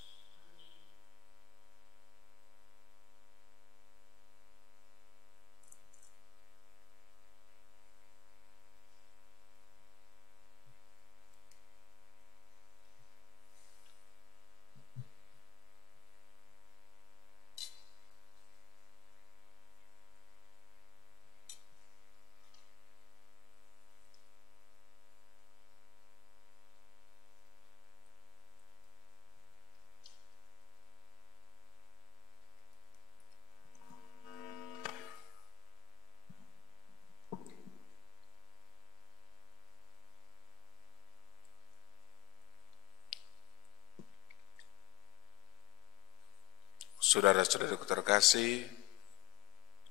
Saudara-saudaraku terkasih,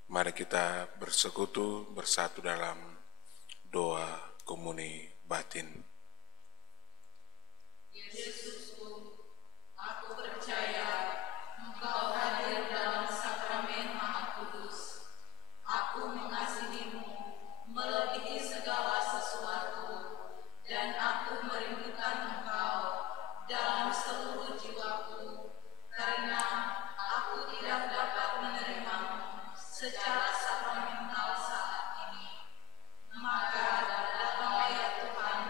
mari kita bersekutu bersatu dalam doa komuni batin. Yesusku, aku percaya Engkau hadir dalam sakramen Maha Kudus. Aku mengasihimu melebihi segala sesuatu, dan aku merindukan Engkau dalam seluruh jiwaku, karena aku tidak dapat menerimamu secara sakramental saat ini. Maka datanglah ya Tuhan,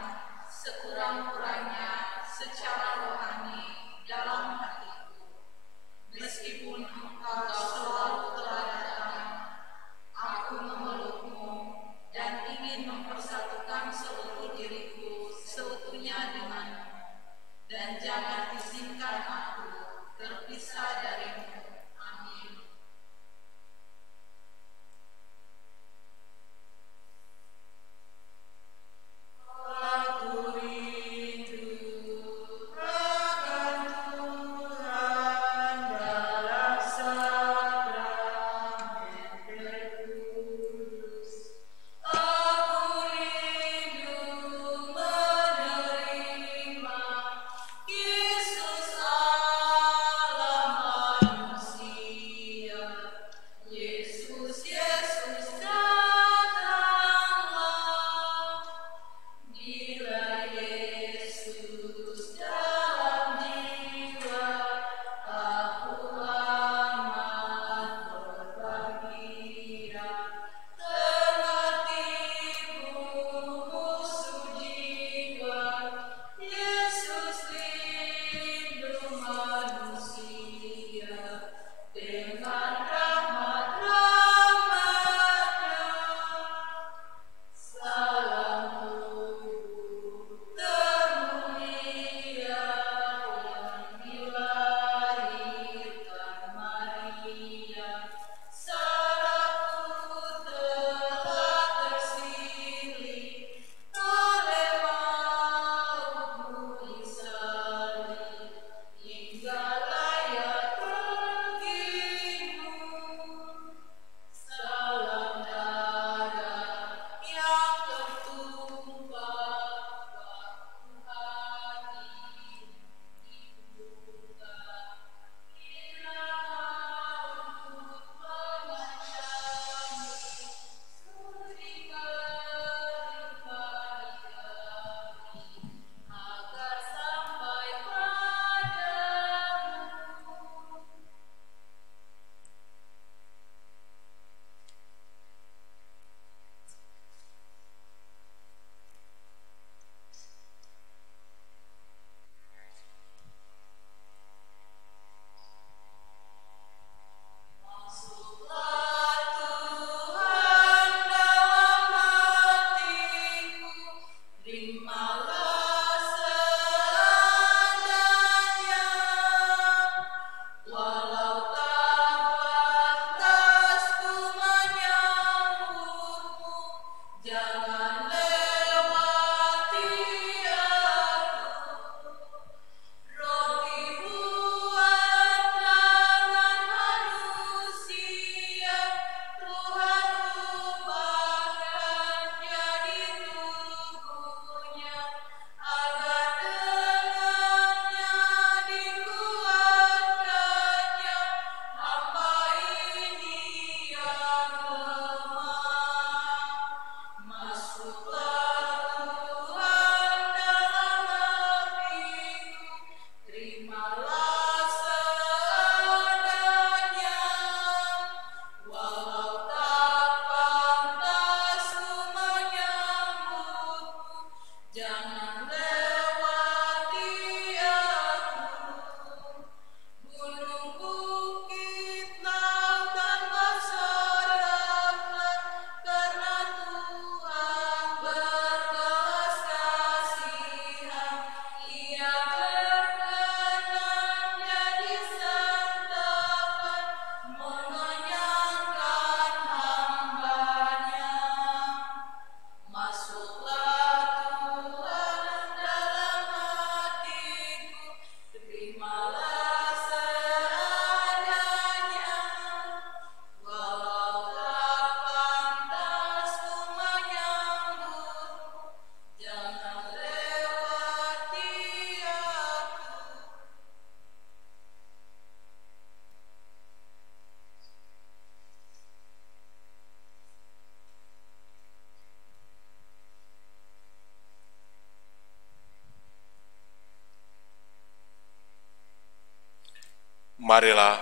Marilah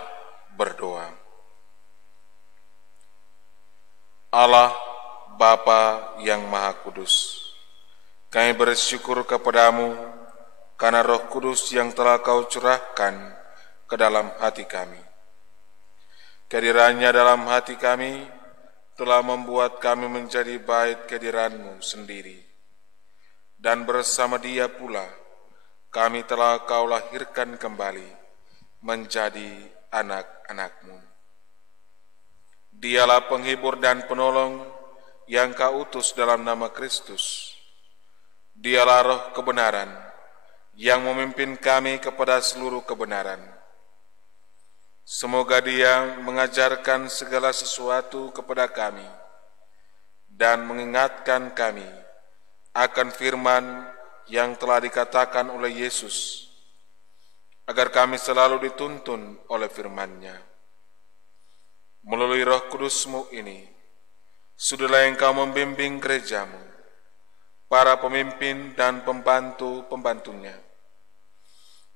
berdoa. Allah Bapa yang Maha Kudus, kami bersyukur kepadamu karena Roh Kudus yang telah Kau curahkan ke dalam hati kami. Kehadirannya dalam hati kami telah membuat kami menjadi bait kehadiran-Mu sendiri. Dan bersama Dia pula kami telah Kau lahirkan kembali menjadi anak-anak-Mu. Dialah penghibur dan penolong yang Kau utus dalam nama Kristus. Dialah Roh kebenaran yang memimpin kami kepada seluruh kebenaran. Semoga Dia mengajarkan segala sesuatu kepada kami dan mengingatkan kami akan firman yang telah dikatakan oleh Yesus, agar kami selalu dituntun oleh firman-Nya. Melalui Roh Kudus-Mu ini, sudahlah Engkau membimbing gereja-Mu, para pemimpin dan pembantu-pembantunya,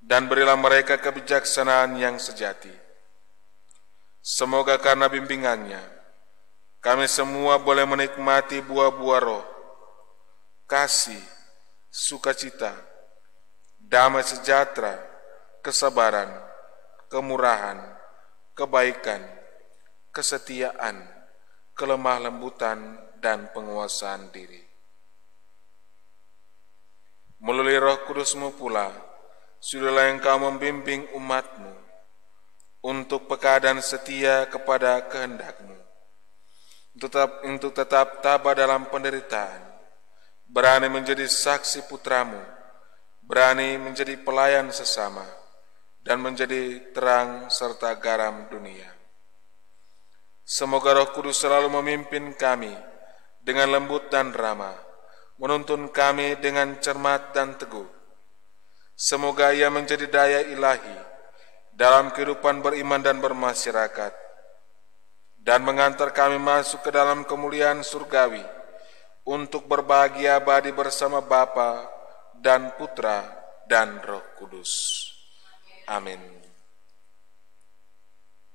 dan berilah mereka kebijaksanaan yang sejati. Semoga karena bimbingannya, kami semua boleh menikmati buah-buah roh, kasih, sukacita, damai sejahtera, kesabaran, kemurahan, kebaikan, kesetiaan, kelemah lembutan, dan penguasaan diri. Melalui Roh Kudus-Mu pula, sudahlah Engkau membimbing umat-Mu untuk peka dan setia kepada kehendak-Mu, untuk tetap tabah dalam penderitaan, berani menjadi saksi putra-Mu, berani menjadi pelayan sesama, dan menjadi terang serta garam dunia. Semoga Roh Kudus selalu memimpin kami dengan lembut dan ramah, menuntun kami dengan cermat dan teguh. Semoga Ia menjadi daya ilahi dalam kehidupan beriman dan bermasyarakat, dan mengantar kami masuk ke dalam kemuliaan surgawi untuk berbahagia abadi bersama Bapa dan Putra dan Roh Kudus. Amin.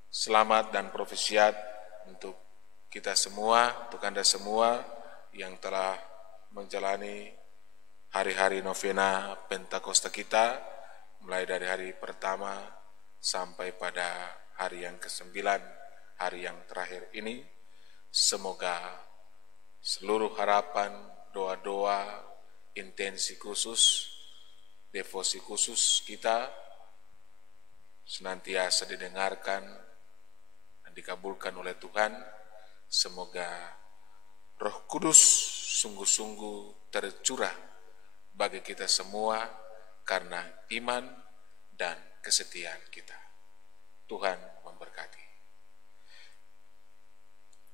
Selamat dan profesiat untuk kita semua, untuk Anda semua yang telah menjalani hari-hari novena Pentakosta kita, mulai dari hari pertama sampai pada hari yang ke-9, hari yang terakhir ini. Semoga seluruh harapan, doa-doa, intensi khusus, devosi khusus kita senantiasa didengarkan dan dikabulkan oleh Tuhan. Semoga Roh Kudus sungguh-sungguh tercurah bagi kita semua karena iman dan kesetiaan kita. Tuhan memberkati.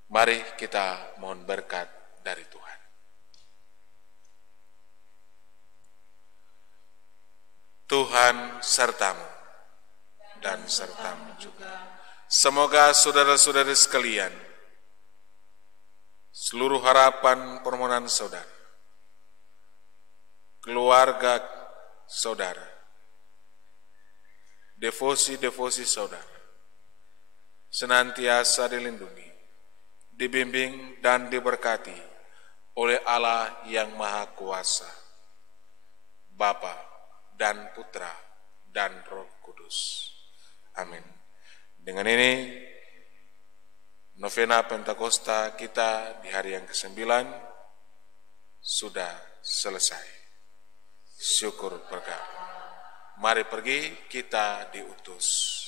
Mari kita mohon berkat dari Tuhan. Tuhan sertamu dan sertamu juga. Semoga saudara-saudari sekalian, seluruh harapan permohonan saudara, keluarga saudara, devosi-devosi saudara, senantiasa dilindungi, dibimbing dan diberkati oleh Allah yang Maha Kuasa, Bapa dan Putra dan Roh Kudus. Amin. Dengan ini, novena Pentakosta kita di hari yang ke-9 sudah selesai. Syukur berkat. Mari pergi, kita diutus.